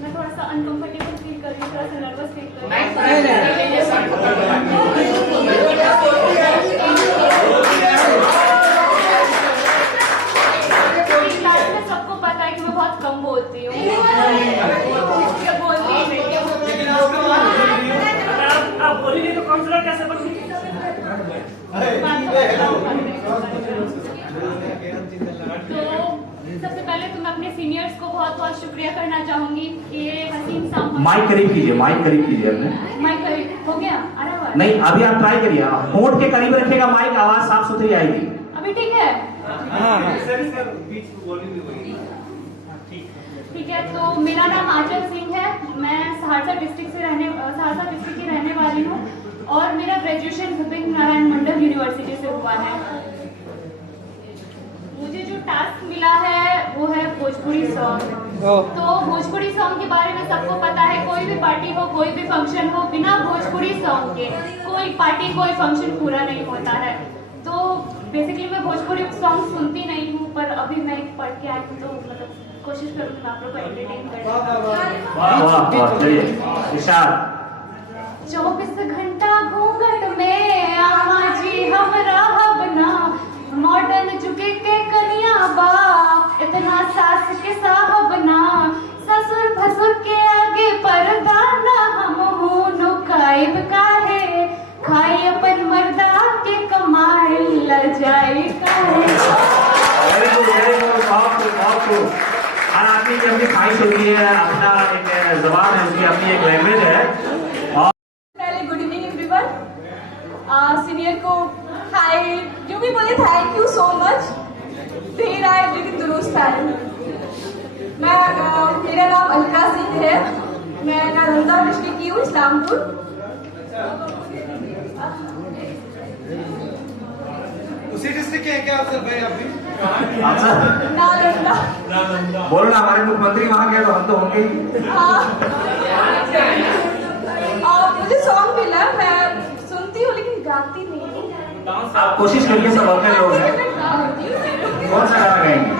मैं थोड़ा सा अनकंफर्टेबल फील कर रही हूँ, थोड़ा सा नर्वस फील कर रही हूँ। सबको पता है कि मैं बहुत कम बोलती हूँ, बोलती ही नहीं। आप बोली नहीं तो काउंसलर कैसे बनती? तो सबसे पहले तो मैं अपने सीनियर्स को बहुत बहुत शुक्रिया करना चाहूंगी कि ये हसीन सामने। माइक करीब कीजिए अपने। माइक करीब हो गया? आ रहा है? नहीं, अभी आप ट्राई करिए, होंठ के करीब रखिएगा माइक, आवाज साफ सुथरी आएगी। अभी ठीक है? ठीक है। तो मेरा नाम आंचल सिंह है, मैं सहरसा डिस्ट्रिक्ट की रहने वाली हूँ और मेरा ग्रेजुएशन विपिन नारायण मंडल यूनिवर्सिटी से हुआ है। मुझे जो टास्क मिला है वो है भोजपुरी सॉन्ग। तो भोजपुरी सॉन्ग के बारे में सबको पता है, कोई भी पार्टी हो, कोई भी फंक्शन हो, बिना भोजपुरी सॉन्ग के कोई पार्टी कोई फंक्शन पूरा नहीं होता है। तो बेसिकली मैं भोजपुरी सॉन्ग सुनती नहीं हूँ, पर अभी मैं पढ़ के आई हूँ तो मतलब कोशिश करूँगी मैं आप लोग को एंटरटेन करने। 24 घंटा घूंघट में आमा जी हमरा बना, मॉडर्न जुगे के कनिया बा, इतना सास के साहब ना, ससुर भसुर के आगे पर्दा ना, हम हूँ नुकाइब काहे, खाई अपन मर्दा के कमाई ल जाए काहे। वेरी गुड, बहुत खूब। हर आदमी की अपनी ख्वाहिश होती है, अपना एक जबान है, उसकी अपनी एक लैंग्वेज है। Good evening everyone. सीनियर को हाय, जो भी बोले थैंक यू सो मच। देर आए लेकिन दुरुस्त आए। मेरा नाम अलका सिंह है, मैं नालंदा डिस्ट्रिक्ट की हूँ, इस्लामपुर। उसी डिस्ट्रिक्ट के हैं क्या अफसर भाई आप भी? नालंदा। बोलो ना, हमारे मुख्यमंत्री वहाँ गए तो हम तो होंगे ही। मुझे सॉन्ग मिला, मैं सुनती हूँ लेकिन गाती नहीं हूँ। आप कोशिश करिए, सब अपने लोग हैं। कौन सा गाना गाएंगे?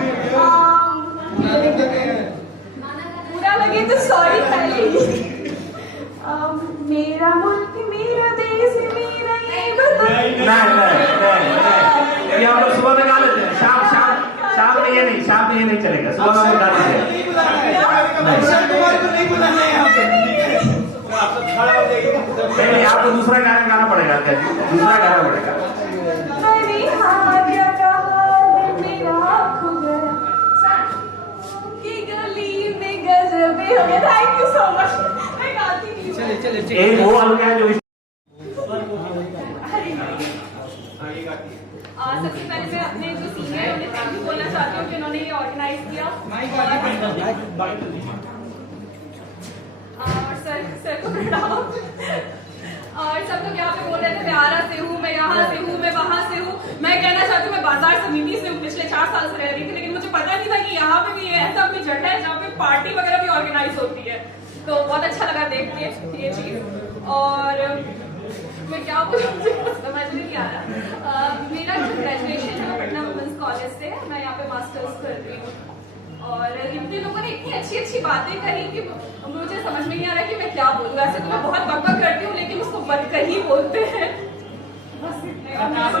पूरा लगे तो सॉरी पहले ही। मेरा मुल्क मेरा देश मेरा ये वतन। नहीं, ये हम लोग सुबह में गा लेते हैं, शाम में ये नहीं चलेगा, सुबह में हम गा लेते हैं। नहीं, आपको दूसरा गाना गाना पड़ेगा, क्या दूसरा गाना पड़ेगा? Thank you so much. मैं गाती नहीं हूँ। एक वो अलग है जो सबसे पहले मैं अपने जो सीनियर है उन्हें थैंक यू बोलना चाहती हूँ कि उन्होंने ये ऑर्गेनाइज किया। और सर को प्रणाम। और सब लोग यहाँ पे बोल रहे थे मैं आरा से हूँ, मैं यहाँ से हूँ, मैं वहाँ से हूँ। मैं कहना चाहती हूँ मैं बाजार समिति से पिछले 4 साल से रह रही थी, लेकिन मुझे पता नहीं था कि यहाँ पे भी ऐसा कोई जगह है जहाँ पे पार्टी वगैरह भी ऑर्गेनाइज होती है। तो बहुत अच्छा लगा देख के ये चीज। और मैं क्या बोलूँ मुझे समझ में नहीं आ रहा। मेरा जो ग्रेजुएशन है पटना वुमेंस कॉलेज से, मैं यहाँ पे मास्टर्स कर रही हूँ। और इतने लोगों ने इतनी अच्छी बातें कही कि मुझे समझ में नहीं आ रहा कि मैं क्या बोलूँ। वैसे तो मैं बहुत बकबक करती हूँ, लेकिन उसको बदकर ही बोलते हैं।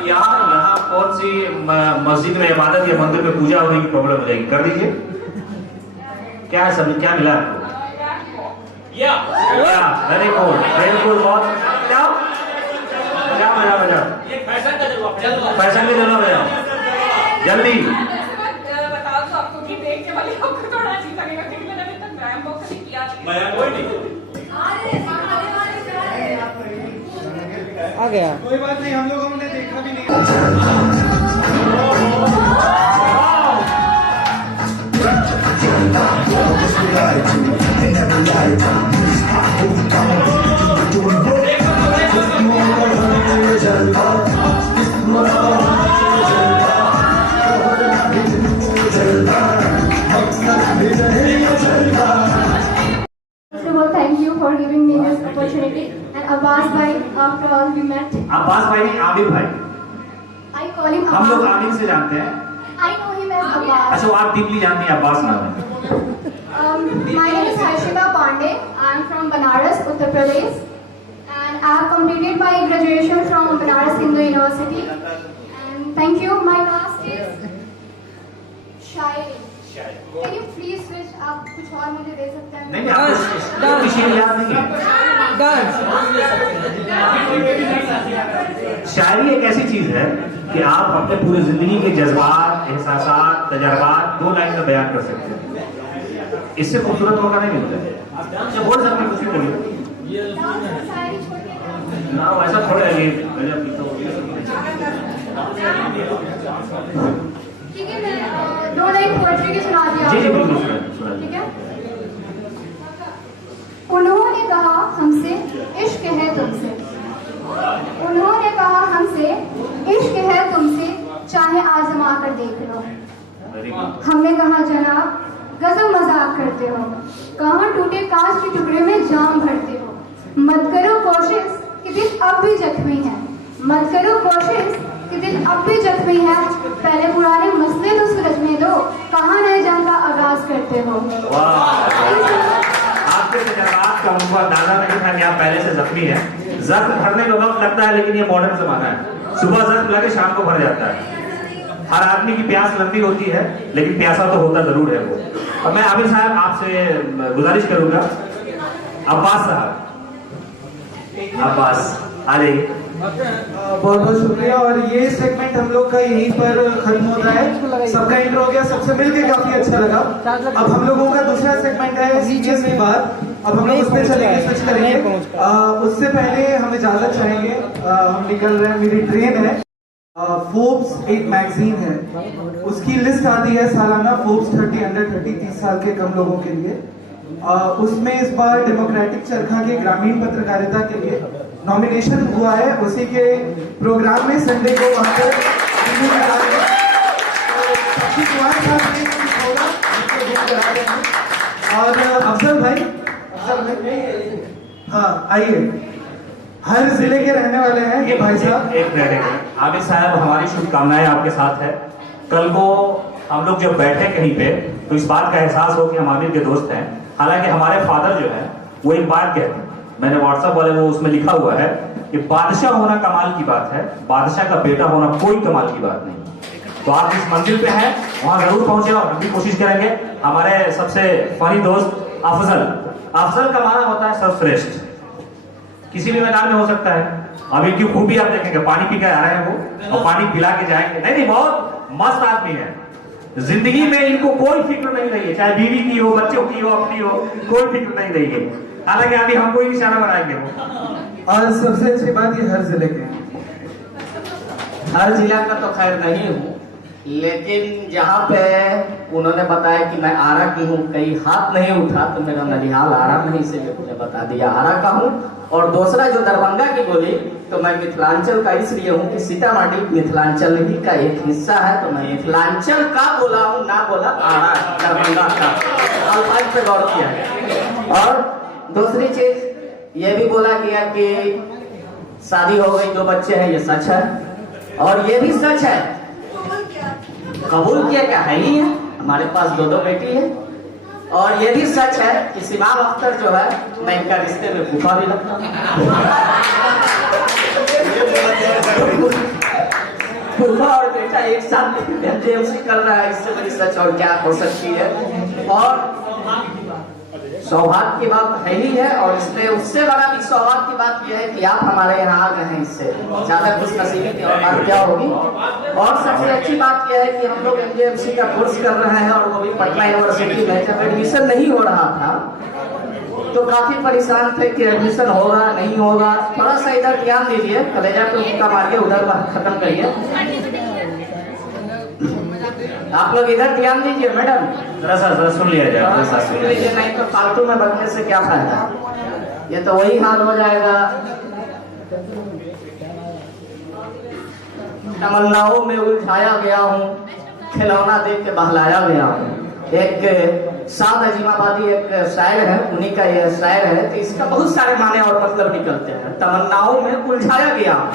यहाँ कौन सी मस्जिद में इबादत या मंदिर में पूजा होने की प्रॉब्लम हो जाएगी, कर दीजिए। क्या है समझ, क्या मिला आपको? वेरी गुड, बहुत बजाओ। फैशन का जलवा बजाओ जल्दी। बताओ तो आपको कि देख के वाली आपको थोड़ा अजीब लगेगा, क्योंकि मैंने अभी तक व्यायाम बॉक्स नहीं किया। आ गया, कोई बात नहीं, हम लोगों ने देखा भी नहीं। Thank you for giving me this opportunity. And Abbas bhai, after all we met. Abbas भाई नहीं, आमिर भाई। I call him हम लोग Abbas. आमिर से जानते हैं। I know him as Abbas. अच्छा, वो आप डीपली जानती हैं, अब्बास नाम है। My name is Harshita Pandey. I am from Banaras, Uttar Pradesh, and I have completed my graduation from Banaras Hindu University. And thank you. My last is Shairi. Can you please switch? आप कुछ और मुझे दे सकते हैं? नहीं, आपको शेर याद नहीं है। शायरी एक ऐसी चीज है कि आप अपने पूरी जिंदगी के जज्बात, एहसासात, तजर्बात 2 लाइन में बयान कर सकते हैं। इससे खूबसूरत मौका नहीं मिलता है। बोल सकते कुछ भी बोलिए ना, वैसा थोड़ा है ये ठीक है, मैं 2 लाइन पोएट्री की सुना दिया। जी बिल्कुल, ठीक है। उन्होंने कहा हमसे इश्क है तुमसे, उन्होंने कहा हमसे इश्क है तुमसे, चाहे आजमा कर देख लो। हमने कहा जनाब गजब मजाक करते हो, कहाँ टूटे कांच के टुकड़े में जाम भरते हो। मत करो कोशिश कि दिल अब भी जख्मी है, मत करो कोशिश कि दिल अब भी जख्मी है। पहले पुराने मसले तो सुलझने दो, कहाँ नए जंग का आगाज करते हो। आपके तजर्बात का उनको अंदाजा नहीं था कि आप पहले से जख्मी हैं। जख्म भरने में वक्त लगता है, लेकिन ये मॉडर्न जमाना है। सुबह जख्म लगे शाम को भर जाता है। हर आदमी की प्यास लंबी होती है, लेकिन प्यासा तो होता जरूर है वो। और मैं आबिद साहब आपसे गुजारिश करूंगा, अब्बास साहब, अब्बास आ जाइए। बहुत बहुत शुक्रिया। और ये सेगमेंट हम लोग का यहीं पर खत्म होता है। सबका इंट्रो हो गया, सबसे मिलके काफी अच्छा लगा। अब हम लोगों का दूसरा सेगमेंट है सीरियस की बात। अब हम लोग उस पर चलेंगे, स्विच करेंगे। उससे पहले हम इजाजत चाहेंगे, हम निकल रहे हैं, मेरी ट्रेन है। फोर्ब्स एक मैगजीन है, उसकी लिस्ट आती है सालाना, फोर्ब्स 30 अंडर 30, 30 साल के कम लोगों के लिए। उसमें इस बार डेमोक्रेटिक चरखा के ग्रामीण पत्रकारिता के लिए नॉमिनेशन हुआ है। उसी के प्रोग्राम में संडे को वहाँ पर और अफजल भाई, हाँ आइए, हर जिले के रहने वाले हैं ये भाई साहब। एक मिनट, आबिद साहब हमारी शुभकामनाएं आपके साथ है। कल को हम लोग जब बैठे कहीं पे तो इस बात का एहसास हो कि हम आमिर के दोस्त हैं। हालांकि हमारे फादर जो है वो एक बात कहते हैं, मैंने व्हाट्सएप वाले वो उसमें लिखा हुआ है कि बादशाह होना कमाल की बात है, बादशाह का बेटा होना कोई कमाल की बात नहीं। तो आप जिस मंजिल पे हैं वहां जरूर पहुंचे और हम भी कोशिश करेंगे। हमारे सबसे फनी दोस्त अफजल, अफजल का माना होता है सर्वश्रेष्ठ, किसी भी मैदान में हो सकता है। अब इनकी खूबी आप देखेंगे, पानी पी के आ रहे हैं वो और पानी पिला के जाएंगे। नहीं, बहुत मस्त आदमी है। जिंदगी में इनको कोई फिक्र नहीं रही है, चाहे बीवी की हो, बच्चों की हो, अपनी हो, कोई फिक्र नहीं रही है। हालांकि अभी हमको ही निशाना बनाएंगे वो। और सबसे अच्छी बात ये हर जिले के, हर जिला का तो खैर नहीं हूँ, लेकिन जहाँ पे उन्होंने बताया कि मैं आरा की हूँ, कहीं हाथ नहीं उठा तो मेरा ननिहाल आरा नहीं से मुझे बता दिया आरा का हूँ। और दूसरा जो दरभंगा की बोली तो मैं मिथिलांचल का इसलिए हूँ कि सीतामढ़ी मिथिलांचल ही का एक हिस्सा है, तो मैं मिथिलांचल का बोला हूँ, ना बोला आरा दरभंगा का। अल्फाज पे गौर किया। और दूसरी चीज ये भी बोला गया कि शादी हो गई, 2 बच्चे हैं, ये सच है और ये भी सच है, कबूल किया क्या है ही है। हमारे पास 2 बेटी है। और ये भी सच है कि सिमाम अख्तर जो है, मैं इनका रिश्ते में फूफा भी लगता हूँ। फूफा और बेटा एक साथ एमजेएमसी कर रहा है, इससे बड़ी सच और क्या हो सकती है। और सौभाग्य की बात है ही है, और इसलिए उससे बड़ा भी सौभाग्य की बात यह है कि आप हमारे यहाँ आ गए हैं, इससे ज्यादा खुश नसीबी की और बात क्या होगी। और सबसे अच्छी बात यह है कि हम लोग एमजेएमसी का कोर्स कर रहे हैं, और वो भी पटना यूनिवर्सिटी में। जब एडमिशन नहीं हो रहा था तो काफी परेशान थे कि एडमिशन होगा नहीं होगा, थोड़ा सा इधर ध्यान दीजिए, कलेजा पे मुक्का मारिए, उधर खत्म करिए। आप लोग इधर ध्यान दीजिए मैडम, जरा सुन लिया जाए, सुन लीजिए, नहीं तो फालतू में बचने से क्या फायदा। ये तो वही हाल हो जाएगा। तमन्नाओं में उलझाया गया हूँ, खिलौना देख के बहलाया गया हूँ। एक साद अजीमाबादी एक शायर है, उन्हीं का यह शायर है कि इसका बहुत सारे माने और मतलब निकलते हैं। तमन्नाओं में उलझाया गया हूँ,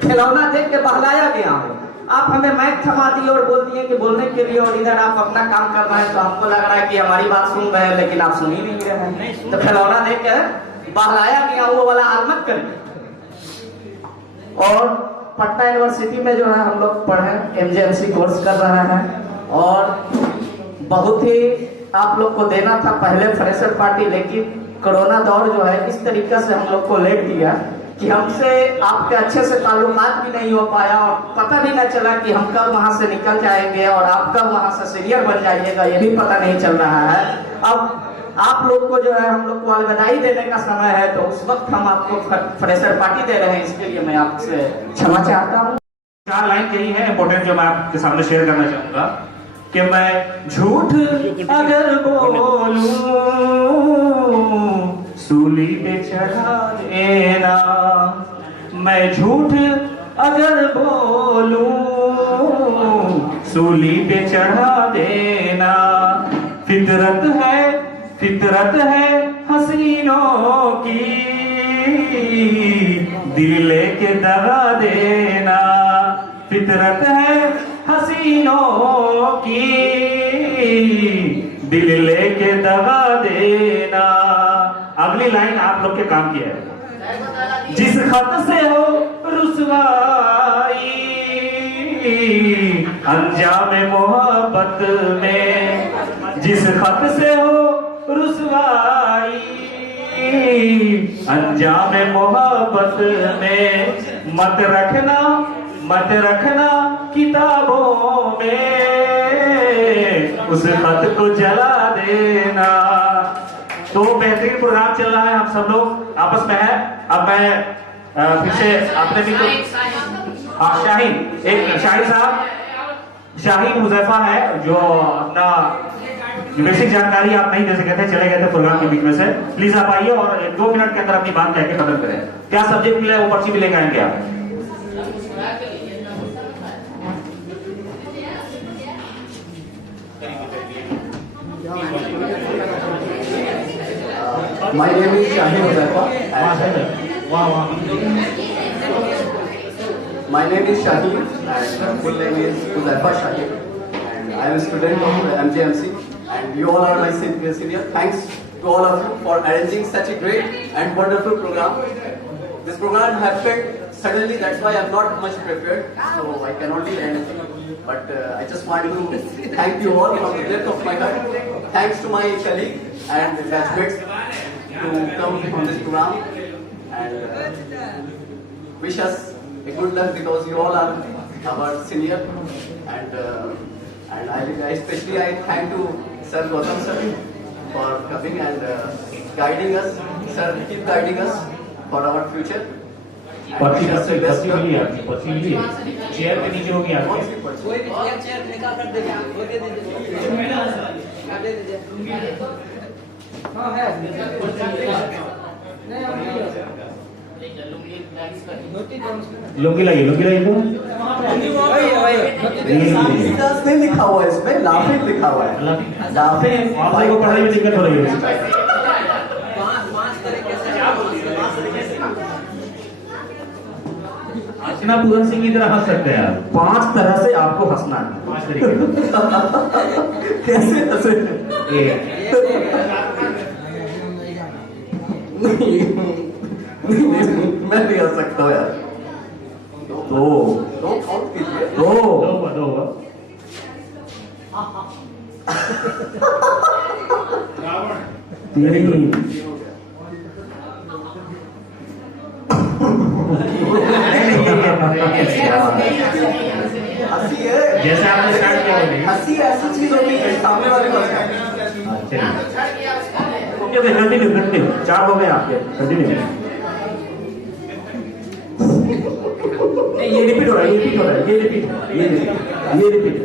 खिलौना देख के बहलाया गया हूँ। आप हमें माइक थमा दिए और बोल दिए कि बोलने के लिए, और इधर आप अपना काम कर रहे हैं, तो हमको लग रहा है कि हमारी बात सुन रहे हैं, लेकिन आप सुन ही नहीं रहे हैं। तो खिलौना देख कर बहलाया गया वो वाला हाल मत करिए। और पटना यूनिवर्सिटी में जो है हम लोग पढ़े, एमजेएमसी कोर्स कर रहे हैं, और बहुत ही आप लोग को देना था पहले फ्रेशर पार्टी, लेकिन कोरोना दौर जो है इस तरीके से हम लोग को लेट दिया कि हमसे आपके अच्छे से ताल्लुकात भी नहीं हो पाया, और पता भी न चला कि हम कब वहां से निकल जाएंगे और आप कब वहां से सीनियर बन जाइएगा, ये भी पता नहीं चल रहा है। अब आप लोग को जो है हम लोग को अलविदाई देने का समय है, तो उस वक्त हम आपको फ्रेशर पार्टी दे रहे हैं, इसके लिए मैं आपसे क्षमा चाहता हूँ। 4 लाइन यही है इंपॉर्टेंट जो मैं आपके सामने शेयर करना चाहूंगा कि मैं झूठ अगर बोलूं सूली पे चढ़ा देना, मैं झूठ अगर बोलूं सूली पे चढ़ा देना, फिक्र फितरत है हसीनों की, दिल लेके दगा देना। फितरत है हसीनों की, दिल लेके दगा देना। अगली लाइन आप लोग के काम की है। जिस खत से हो रुसवाई, अंजाम मोहब्बत में। जिस खत से हो रुसवाई, अंजाम मोहब्बत में। मत रखना किताबों में, उस खत को जला देना। तो बेहतरीन प्रोग्राम चल रहा है, हम सब लोग आपस में है। अब मैं फिर से आपने भी तो शाहीन, एक शाहीन साहब, शाहीन हुजैफा है जो अपना बेसिक जानकारी आप नहीं दे सके थे, चले गए थे प्रोग्राम के बीच में से। प्लीज आप आइए और 2 मिनट के अंदर अपनी बात कहकर खत्म करें। क्या सब्जेक्ट मिला है वो पर्ची भी लेकर आएंगे आप। My name is Shaheen Huzaifa. My name is Shaheen and full name is Huzaifa Shaheen, and I am a student of MJMC, and you all are my senior. Thanks to all of you for arranging such a great and wonderful program. This program happened suddenly, that's why I am not much prepared, so I can only end. But I just want to thank you all from the depth of my heart. Thanks to my colleague and batchmates to come on this program, and wish us a good luck because you all are our senior, and I especially thank to Sir Gautam sir for coming and guiding us. Sir, keep guiding us for our future. पर्ची chair पे नीचे होगी आपकी। कोई भी chair निकाल कर देगा, वो दे दीजिए। हाँ है, नहीं अब नहीं होगा। लुंगी लाइए तो नहीं लिखा हुआ है इसमें, लाफिंग लिखा हुआ है। लाफिंग आप लोगों को पढ़ने में दिक्कत हो रही है। अर्चना पूरन सिंह की तरह हंस सकते हैं आप। 5 तरह से आपको हंसना है। 5 तरीके कैसे हंसे? मैं नहीं हंस सकता यार। दो काउंट कीजिए। दो हंसी है, जैसे आपने स्टार्ट किया हंसी ऐसी चीज होती है सामने वाले को कंटिन्यू 4 हो गए आपके। कंटिन्यू ये रिपीट हो रहा है, ये रिपीट।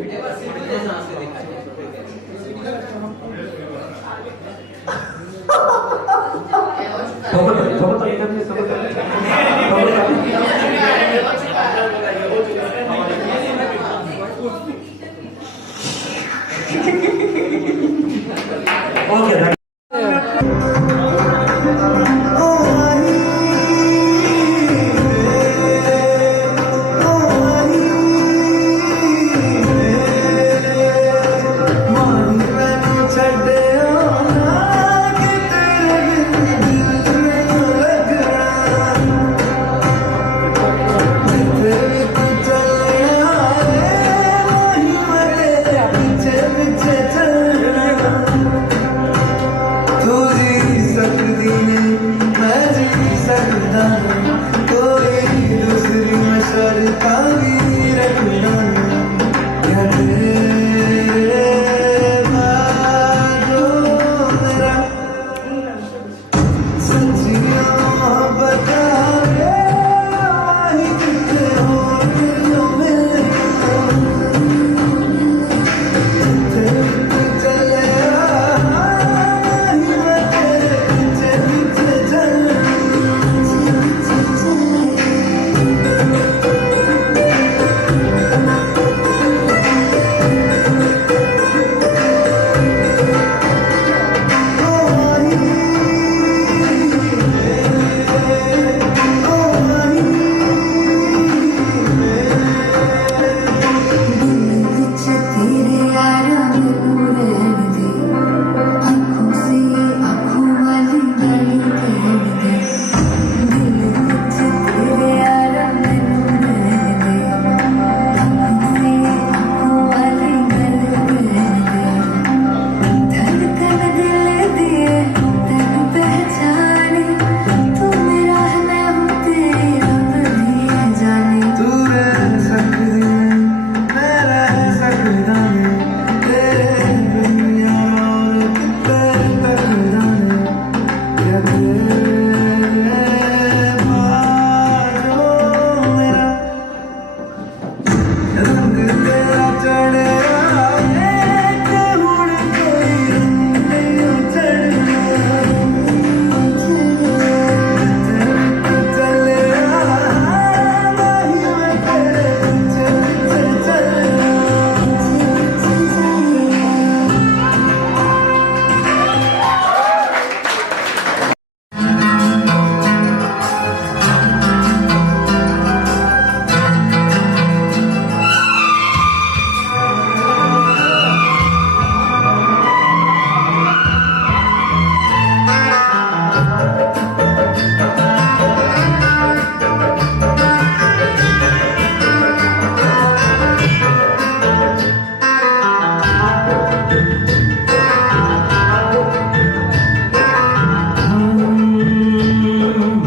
ओके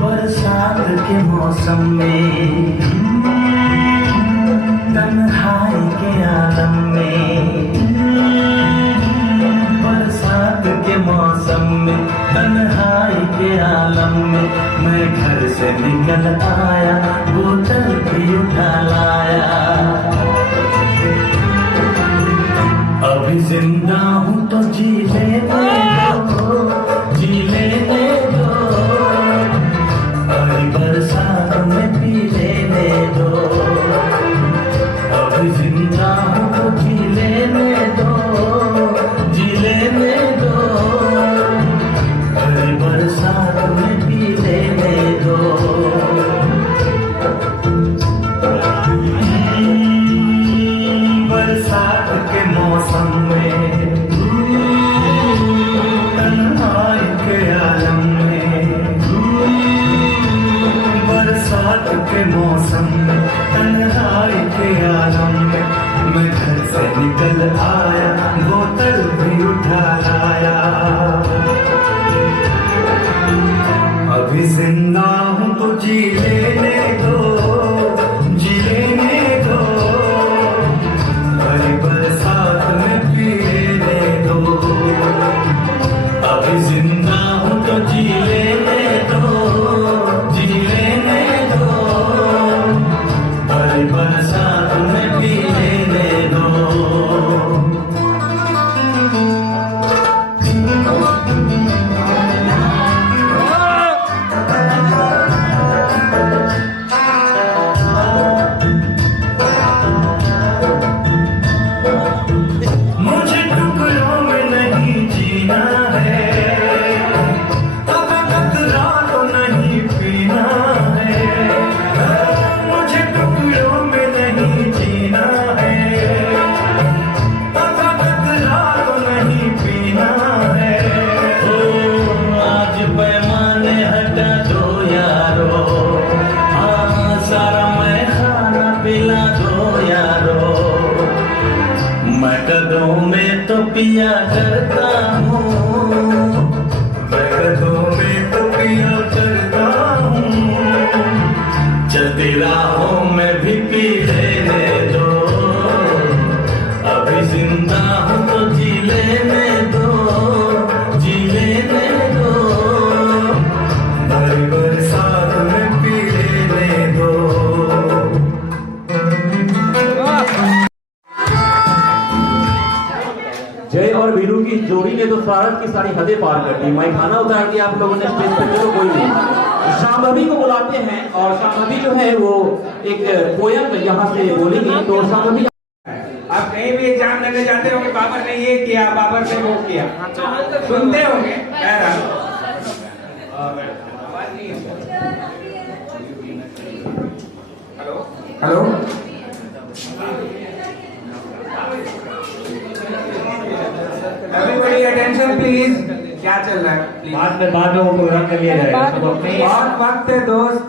बरसात के मौसम में, तन्हाई के आलम में, बरसात के मौसम में, तन्हाई के आलम में, मैं घर से निकल आया, बोतल भी उठा लाया। अभी जिंदा हूँ तो जी लेने दो, जी लेने दो, अभी बरसात में पी लेने दो। अभी जिंदा हूँ तो जी लेने दो, जी लेने दो, अभी बरसात में पी लेने दो। बरसात के मौसम में, तन्हाई के आलम में, बरसात के मौसम में, तन्हाई के आलम में, मैं घर से निकल आया, बोतल भी उठा लाया। अभी जिंदा हूँ तो जी लेने दो, जी लेने दो, अभी बरसात में पी लेने दो। अभी जिंदा हूँ तो जी लेने दो, जी लेने दो, अभी बरसात में पी लेने दो। मुझे टुकड़ों में नहीं जीना है, अब खतरा तो नहीं पीना है। मुझे टुकड़ों में नहीं जीना है, अब खतरा तो नहीं पीना है। ओ आज पैमाने हटा दो यारो, हाँ सारा मैं खाना पिला दो यारो। मैं कदों में तो पिया करता हूँ, मैं कदों में तो पिया करता हूँ। चलती राहों में भी पी लेने दो, अभी जिंदा हूँ तो जी लेने दो, जी लेने दो, भरी बरसात में पी लेने दो। जय और वीरू की जोड़ी ने तो शरारत की सारी हदें पार कर दी। मैं खाना उतार दिया आप लोगों ने स्टेज पर, चलो कोई नहीं। शांभवी को बुलाते हैं और शांभवी जो है वो एक पोयम यहाँ से बोलेंगी। तो शांभवी, आप कहीं भी एग्जाम देने जाते होंगे, बाबर ने ये किया, बाबर ने वो किया, सुनते होंगे। Hello hello, everybody attention please, क्या चल रहा है? बाद में वो प्रोग्राम कर लिया जाएगा। सब अपने बहुत वक्त है दोस्त,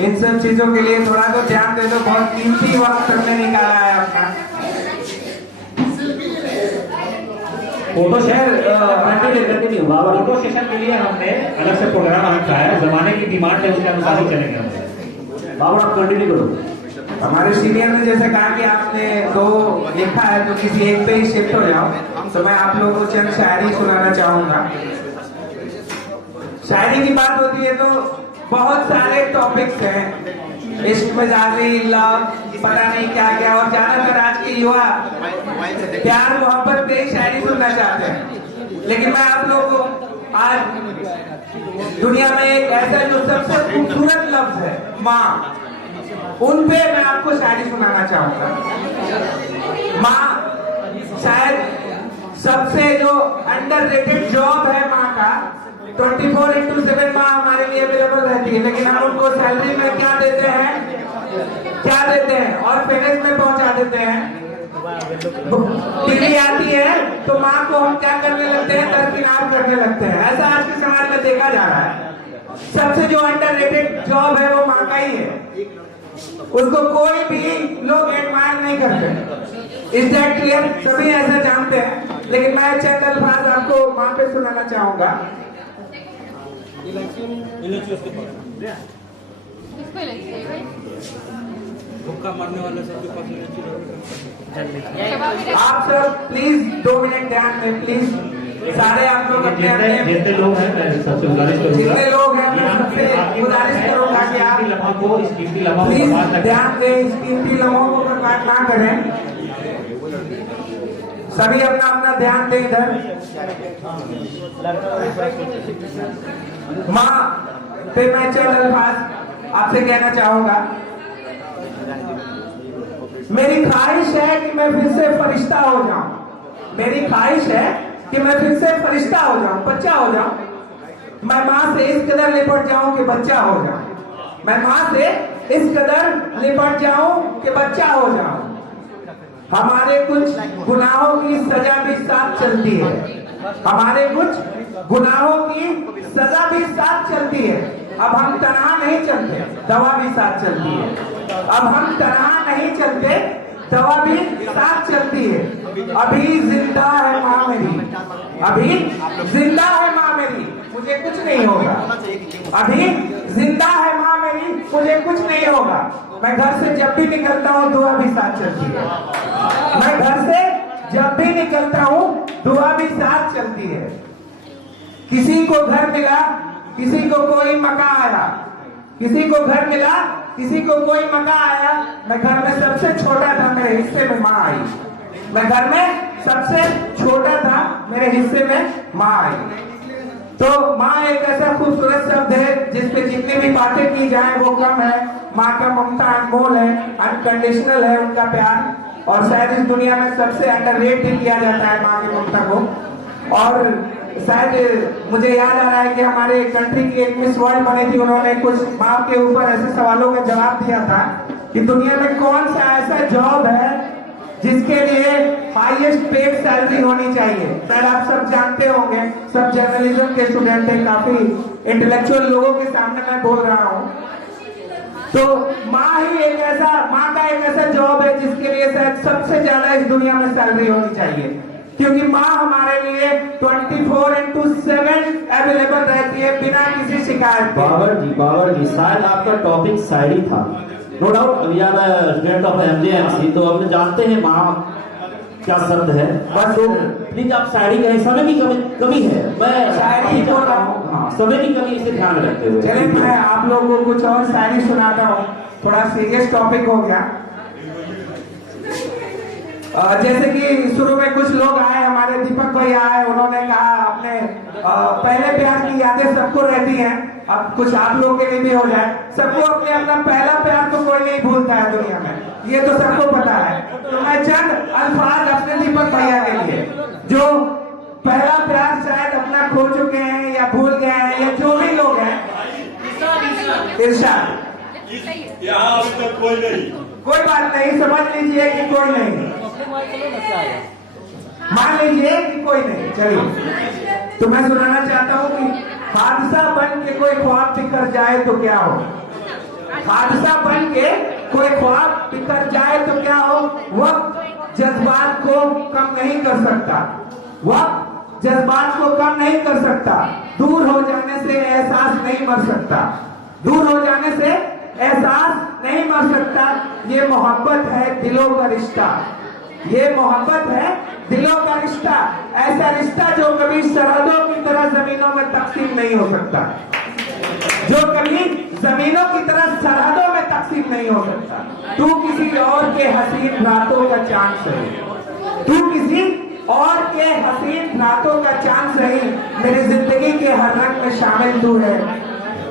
इन सब चीजों के लिए थोड़ा तो ध्यान दे दो। बहुत कीमती वक्त हमने निकाला है अपना। फोटो कंटिन्यू फोटो सेशन के लिए हमने अलग से प्रोग्राम रखा है। जमाने की डिमांड है, उसके अनुसार ही चलेंगे हम। बाबा आप कंटिन्यू करो। हमारे सीनियर ने जैसे कहा कि आपने दो लिखा है तो किसी एक पे ही शिफ्ट हो जाओ, तो मैं आप लोगों को चंद शायरी सुनाना चाहूंगा। शायरी की बात होती है तो बहुत सारे टॉपिक्स हैं, इश्क मजाजी, लव, पता नहीं क्या क्या, और ज्यादातर आज के युवा प्यार मोहब्बत पे ही शायरी सुनना चाहते हैं। लेकिन मैं आप लोगों को आज दुनिया में एक ऐसा जो सबसे खूबसूरत लफ्ज है, माँ, उन पे मैं आपको शायरी सुनाना चाहूंगा। माँ शायद सबसे जो अंडररेटेड जॉब है माँ का। 24/7 माँ हमारे लिए अवेलेबल रहती है, लेकिन हम उनको सैलरी में क्या देते हैं और पेरेंट्स में पहुंचा देते हैं। टीवी आती है तो माँ को हम क्या करने लगते हैं, दरकिनार करने लगते हैं। ऐसा आज के समाज में देखा जा रहा है। सबसे जो अंडररेटेड जॉब है वो माँ का ही है। उसको कोई भी लोग एडमायर नहीं करते। Is that clear? सभी ऐसा जानते हैं, लेकिन मैं चंद अल्फाज आपको वहां पे सुनाना चाहूंगा। आप सब प्लीज 2 मिनट ध्यान दें, प्लीज सारे आप लोग अपने अपने जितने लोग हैं मैं सबसे गुजारिश करूंगा, जितने लोग हैं मैं सबसे गुजारिश करूंगा कि आप लम्हा को इस कीमती लम्हा को प्लीज बर्बाद न करें। ध्यान दें, इस कीमती लम्हों को बर्बाद ना करें। सभी अपना अपना ध्यान दें इधर। माँ पे मैं चंद अल्फाज आपसे कहना चाहूंगा। मेरी ख्वाहिश है कि मैं फिर से फरिश्ता हो जाऊं। मेरी ख्वाहिश है कि मैं फिर से फरिश्ता हो जाऊं, बच्चा हो जाऊं। मैं माँ से इस कदर लिपट जाऊं कि बच्चा हो जाऊं। मैं माँ से इस कदर लिपट जाऊं कि बच्चा हो जाऊं। हमारे कुछ गुनाहों की सजा भी साथ चलती है। हमारे कुछ गुनाहों की सजा भी साथ चलती है। अब हम तनहा नहीं चलते, दवा भी साथ चलती है। अब हम तनहा नहीं चलते, दवा भी साथ चलती है। अभी जिंदा है माँ मेरी, अभी जिंदा है माँ मेरी, मुझे कुछ नहीं होगा। अभी जिंदा है माँ मेरी, मुझे कुछ नहीं होगा। मैं घर से जब भी निकलता हूँ दुआ भी साथ चलती है। मैं घर से जब भी निकलता हूँ दुआ भी साथ चलती है। किसी को घर मिला, किसी को कोई मकान आया, किसी को घर मिला, किसी को कोई मकान आया। मैं घर में सबसे छोटा था, मेरे हिस्से में माँ आई। मैं घर में सबसे छोटा था, मेरे हिस्से में माँ आई। तो माँ एक ऐसा खूबसूरत शब्द है जिसपे जितनी भी बातें की जाए वो कम है। माँ का ममता अनमोल है, अनकंडीशनल है उनका प्यार, और शायद इस दुनिया में सबसे अंडररेट भी किया जाता है माँ की ममता को। और शायद मुझे याद आ रहा है कि हमारे कंट्री की एक मिस वर्ल्ड बनी थी, उन्होंने कुछ माँ के ऊपर ऐसे सवालों का जवाब दिया था कि दुनिया में कौन सा ऐसा जॉब है जिसके लिए हाईएस्ट पेड सैलरी होनी चाहिए। शायद आप सब जानते होंगे, सब जर्नलिज्म के स्टूडेंट हैं, काफी इंटेलेक्चुअल लोगों के सामने मैं बोल रहा हूँ। तो माँ ही एक ऐसा, माँ का एक ऐसा जॉब है जिसके लिए शायद सबसे ज्यादा इस दुनिया में सैलरी होनी चाहिए, क्योंकि माँ हमारे लिए 24/7 अवेलेबल रहती है बिना किसी शिकायत के। बाबर जी शायद आपका टॉपिक शायरी था। No doubt we are student of MJMC, तो हम जानते हैं माँ क्या शब्द है। बस तो प्लीज आप शायरी करें, समय की कमी है। मैं शायरी बोल रहा हूँ, हाँ, समय की कमी इसे ध्यान रखते हुए चलिए मैं आप लोगों को कुछ और शायरी सुनाता हूँ। थोड़ा सीरियस टॉपिक हो गया। जैसे कि शुरू में कुछ लोग आए, हमारे दीपक भाई आए, उन्होंने कहा अपने पहले प्यार की यादें सबको रहती हैं। अब कुछ आप लोगों के लिए भी हो जाए, सबको अपने अपना पहला प्यार तो कोई नहीं भूलता है दुनिया में, ये तो सबको पता है। तो मैं चंद अल्फाज अपने दीपक भैया के लिए, जो पहला प्यार शायद अपना खो चुके हैं या भूल गए हैं, या जो भी लोग हैं। इरशाद, यहाँ अभी तक कोई नहीं, कोई बात नहीं, समझ लीजिए कि कोई नहीं, मान लीजिए कि कोई नहीं। चलिए, तो मैं सुनाना चाहता हूँ कि हादसा बन के कोई ख्वाब बिखर जाए तो क्या हो। हादसा बन के कोई ख्वाब बिखर जाए तो क्या हो। वक्त जज्बात को कम नहीं कर सकता, वक्त जज्बात को कम नहीं कर सकता। दूर हो जाने से एहसास नहीं मर सकता, दूर हो जाने से एहसास नहीं मर सकता। ये मोहब्बत है दिलों का रिश्ता, ये मोहब्बत है दिलों का रिश्ता, ऐसा रिश्ता जो कभी सरहदों की तरह जमीनों में तकसीम नहीं हो सकता, जो कभी जमीनों की तरह सरहदों में तकसीम नहीं हो सकता। तू किसी और के हसीन रातों का चांद सही, तू किसी और के हसीन रातों का चांद सही, मेरी जिंदगी के हर रंग में शामिल तू है।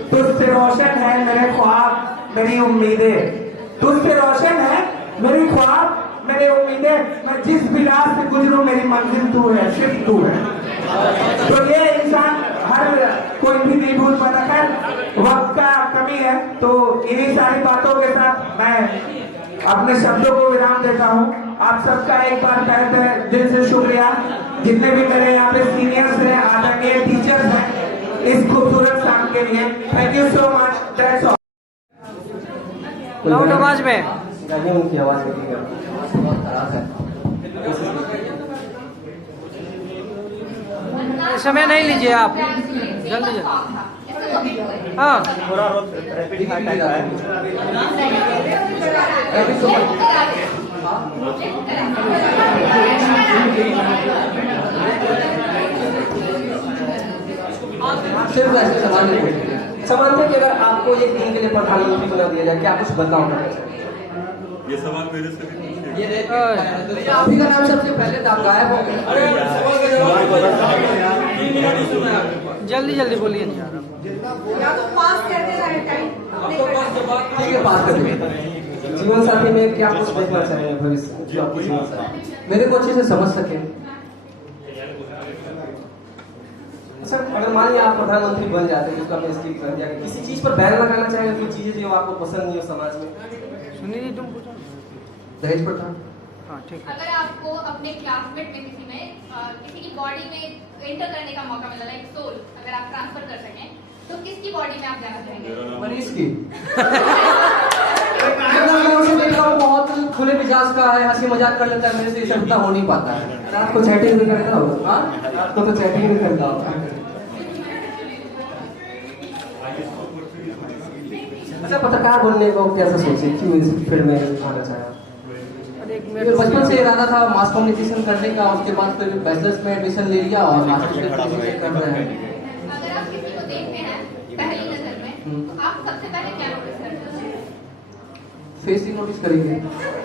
तुझसे रोशन है मेरे ख्वाब मेरी उम्मीदें, तुझसे रोशन है मेरी ख्वाब मेरी उम्मीदें। मैं जिस भी राह से गुजरूं मेरी मंजिल तू है, सिर्फ तू है। तो ये इंसान हर कोई भी नहीं भूल पाता। खैर वक्त का कमी है, तो इन्हीं सारी बातों के साथ मैं अपने शब्दों को विराम देता हूँ। आप सबका एक बार कहते दिल से शुक्रिया, जितने भी मेरे यहाँ पे सीनियर्स हैं, आदरणीय टीचर्स हैं, इस खूबसूरत शाम के लिए thank you so much. That's all. Loud आवाज में की आवाज बहुत खराब है। कोशिश कीजिए। समय नहीं लीजिए आप, जल्दी जल्दी। हाँ, थोड़ा रैपिड फायर टाइप है। सिर्फ ऐसे सवाल सवाल थे कि अगर आपको एक दिन के लिए प्रधानमंत्री बना दिया जाए, क्या कुछ बदलाव करना चाहिए? ये सवाल मेरे से भी पूछिए। आप ही का नाम सबसे पहले तो आप गायब हो गए। जल्दी जल्दी बोलिए। ठीक है, पास कर दीजिए। जीवन साथी में क्या कुछ देखना चाहिए भविष्य में जो आपको जीवन साथी मेरे को अच्छे से समझ सके? सर, अगर मान लिया आप प्रधानमंत्री बन जाते हैं, जिसको आपने स्किप कर दिया, किसी चीज पर बैन लगाना चाहिए, कोई चीजें जो आपको पसंद नहीं हो समाज में? सुनिए, तुम पूछो। दहेज प्रथा। हाँ, ठीक है। अगर आपको अपने क्लासमेट में किसी की बॉडी में एंटर करने का मौका मिला, लाइक सोल अगर आप ट्रांसफर कर सकें, तो किसकी बॉडी में आप जाना चाहेंगे? मनीष की। बहुत खुले मिजाज का है, हंसी मजाक कर लेता है, मेरे से ये सब हो नहीं पाता है। रात को चैटिंग भी करता होगा। रात को तो चैटिंग भी करता होगा। अच्छा, पत्रकार बनने को कैसे सोचे, क्यों इस फील्ड में आना चाहा? बचपन से इरादा था मास कम्युनिकेशन करने का, उसके बाद फिर बैचलर्स में एडमिशन ले लिया और मास्टर्स में एडमिशन कर रहे हैं। अगर आप किसी को देखते हैं पहली नजर में, तो आप सबसे पहले क्या नोटिस करते हैं? फेस ही नोटिस करेंगे।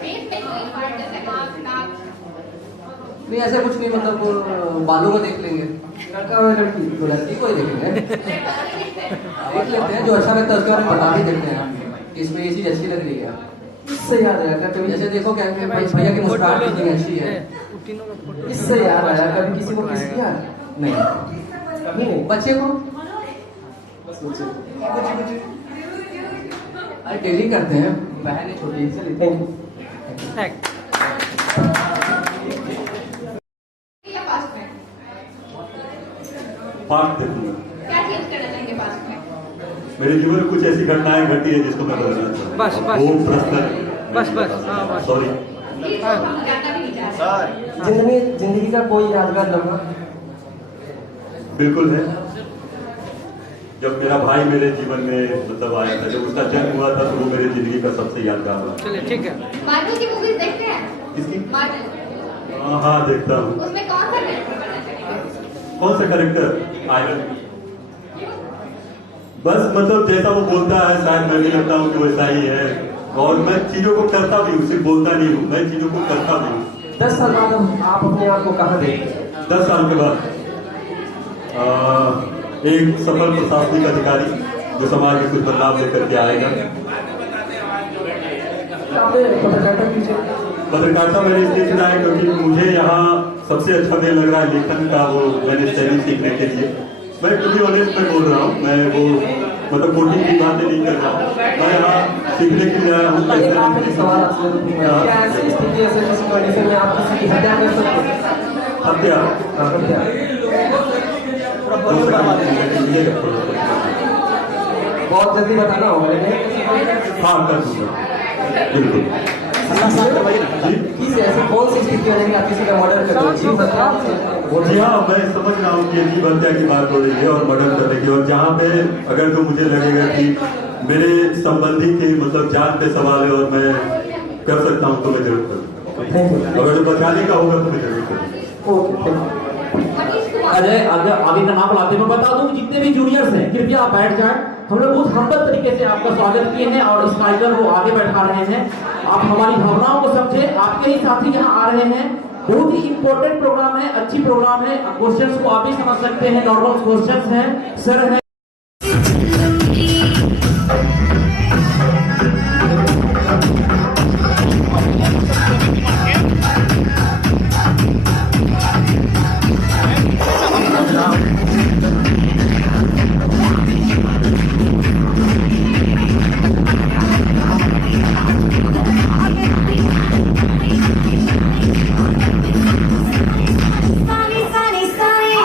फेस में कोई पार्ट जैसे आँख, नाक? नहीं, ऐसा कुछ नहीं, मतलब बालों को देख लेंगे, लड़का और लड़की, तो लड़की को ही देखेंगे। देख लेते हैं, जो अच्छा लगता है उसके बारे में बता भी देते हैं कि इसमें ये चीज अच्छी लग रही है। इससे याद आया, कभी जैसे देखो क्या भैया की मुस्कुराहट कितनी अच्छी है, इससे याद आया, कभी किसी को किस किया? नहीं, कभी नहीं। बच्चे को बस बच्चे अरे डेली करते हैं, बहन है छोटी से। Thank you. पास्ट देखूंगा। क्या चेंज करना चाहेंगे पास्ट में? मेरे जीवन में कुछ ऐसी घटनाएं घटी है जिसको मैं बदलना चाहता हूँ। बस, बस। वो प्रश्न बस। हाँ, बस। सॉरी। जानना भी नहीं चाहते। जिंदगी का कोई यादगार लम्हा? बिल्कुल है। जब मेरा भाई मेरे जीवन में मतलब आया था, जब उसका जन्म हुआ था, तो वो मेरे जिंदगी का सबसे यादगार हुआ। चलिए, ठीक है। मार्वल की मूवीज देखते हैं? किसकी? मार्वल। हाँ, देखता हूँ। उसमें कौन सा कैरेक्टर करना चाहेंगे? कौन सा कैरेक्टर? आयरन। बस मतलब जैसा वो बोलता है, शायद मैं भी लगता हूँ कि वैसा ही है, और मैं चीजों को करता भी हूँ, सिर्फ बोलता नहीं हूँ, मैं चीजों को करता भी हूँ। 10 साल बाद आप अपने आप को कहाँ देखते हैं? 10 साल के बाद एक सफल प्रशासनिक अधिकारी जो समाज में कुछ बदलाव लेकर के आएगा। पत्रकारिता मैंने इसलिए चुना है क्योंकि मुझे यहाँ सबसे अच्छा मुझे लग रहा है लेखन का, वो मैंने शैली सीखने के लिए। मैं टू बी ऑनेस्ट में बोल रहा हूँ, मैं वो मतलब कोटिंग की बातें नहीं कर रहा हूँ, मैं यहाँ सीखने के लिए आया हूँ। हत्या बहुत जल्दी बताना होगा। हाँ, कर दूंगा, बिल्कुल। किस ऐसी कौन सी स्थिति हो जाएगी आप किसी का मर्डर कर दो? जी हाँ, मैं समझ रहा हूँ कि जीव हत्या की बात हो रही है और मर्डर करने की, और जहाँ पे अगर तो मुझे लगेगा कि मेरे संबंधी के मतलब जान पे सवाल है और मैं कर सकता हूँ तो मैं जरूर करूँगा, अगर जो बचाने का होगा तो मैं जरूर करूँगा। अजय, आगे का नाम लाते मैं बता दूं, जितने भी जूनियर्स हैं कृपया आप बैठ जाएं। हम लोग बहुत हम्बल तरीके से आपका स्वागत किए हैं और इस कार्यक्रम को आगे बैठा रहे हैं। आप हमारी भावनाओं को समझे, आपके ही साथी यहाँ आ रहे हैं। बहुत ही इंपॉर्टेंट प्रोग्राम है, अच्छी प्रोग्राम है। क्वेश्चंस को आप भी समझ सकते हैं, नॉर्मल क्वेश्चंस हैं, सर है। Sunny, sunny, sunny.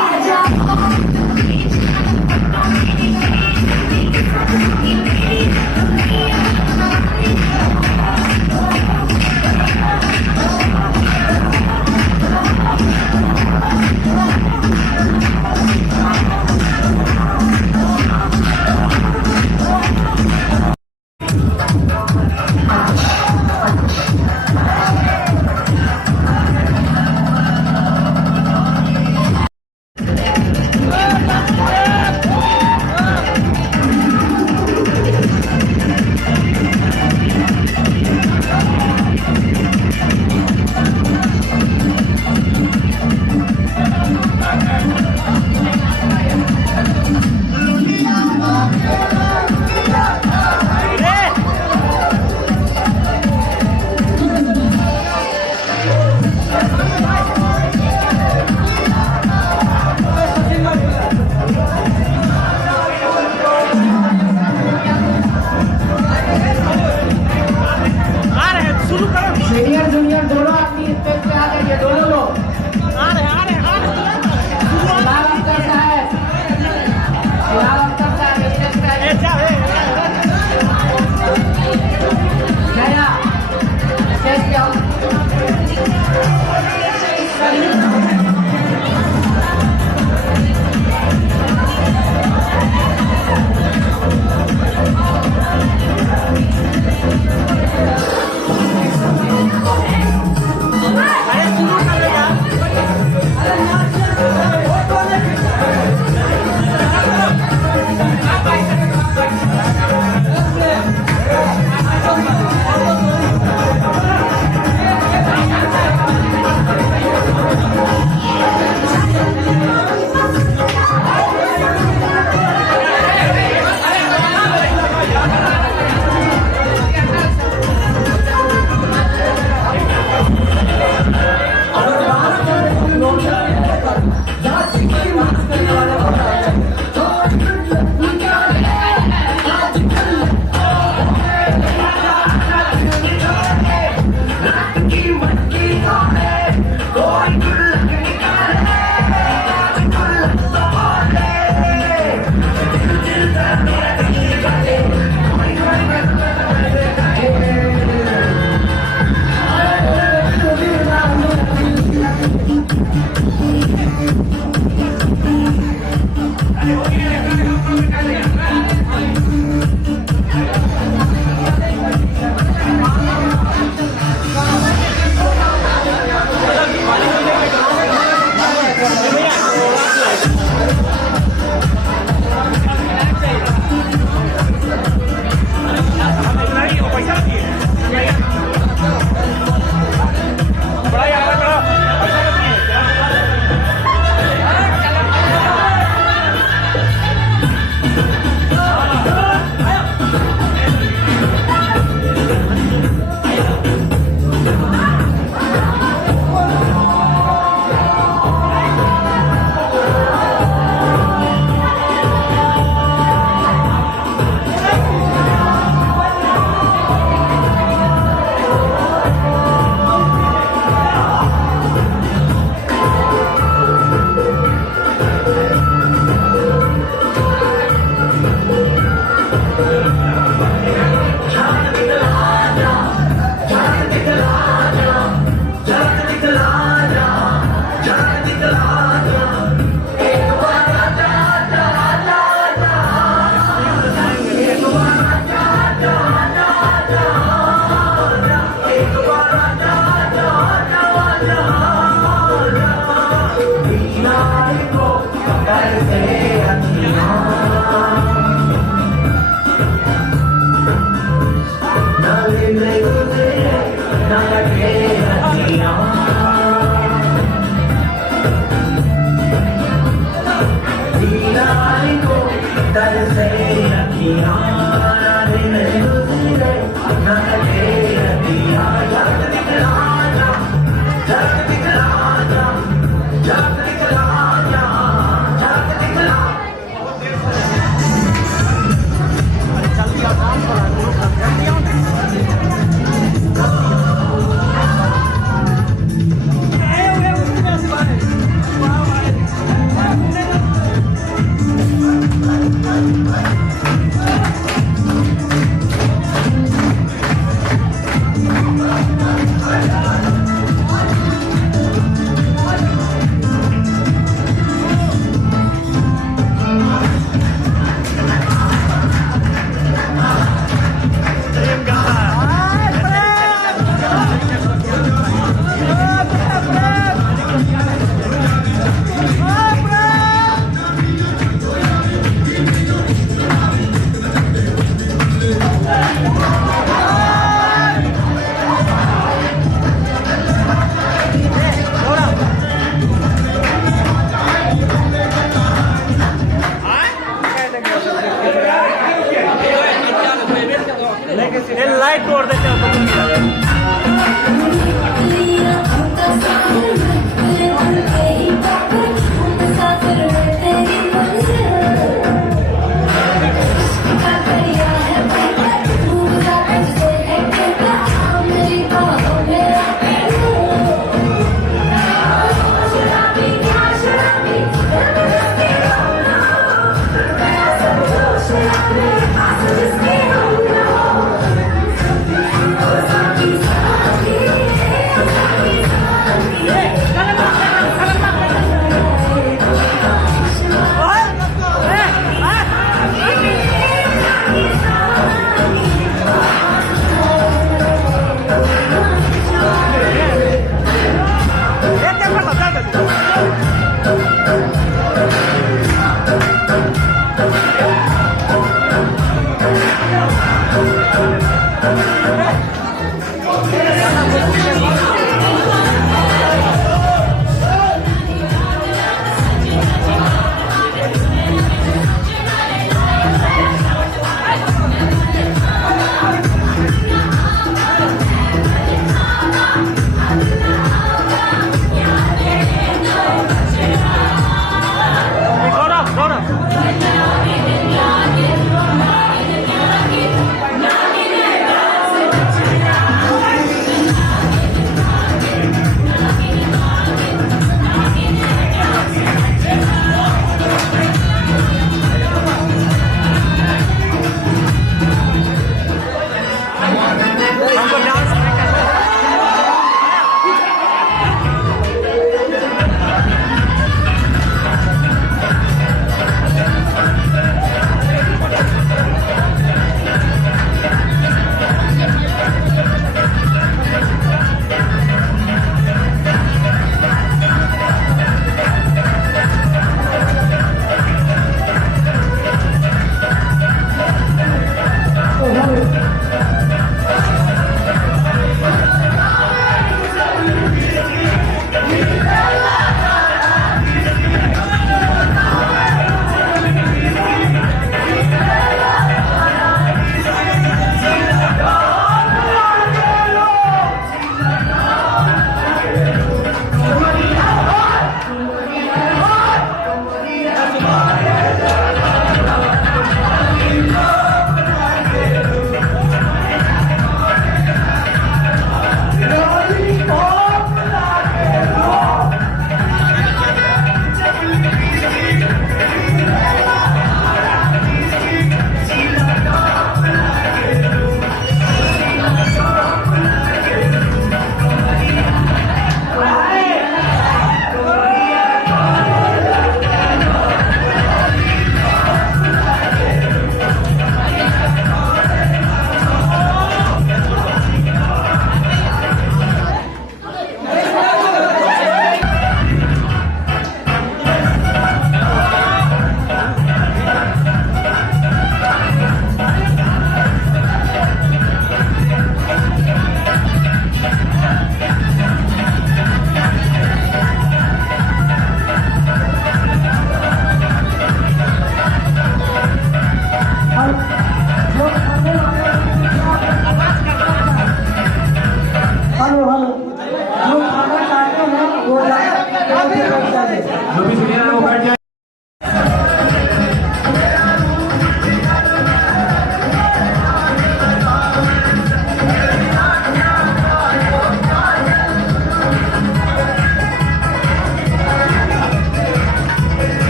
जाइए। जो भी सीनियर है वो बैठ जाए।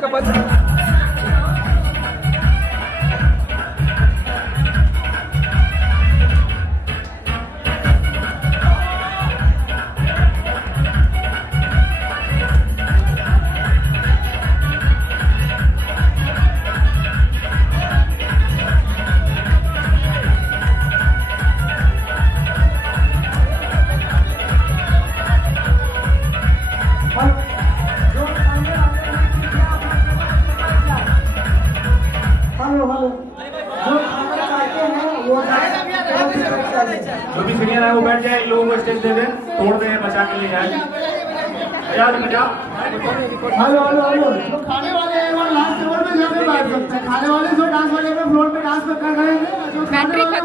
जो भी सीनियर है वो बैठ जाए, इन लोगों को स्टेज दे दें, तोड़ दें, बचा के ले जाए। बचा हेलो हेलो हेलो, जो खाने वाले हैं वो लास्ट टेबल पे जाके बैठ सकते हैं। खाने वाले जो डांस वाले फ्लोर पे डांस कर रहे हैं, जो खाने वाले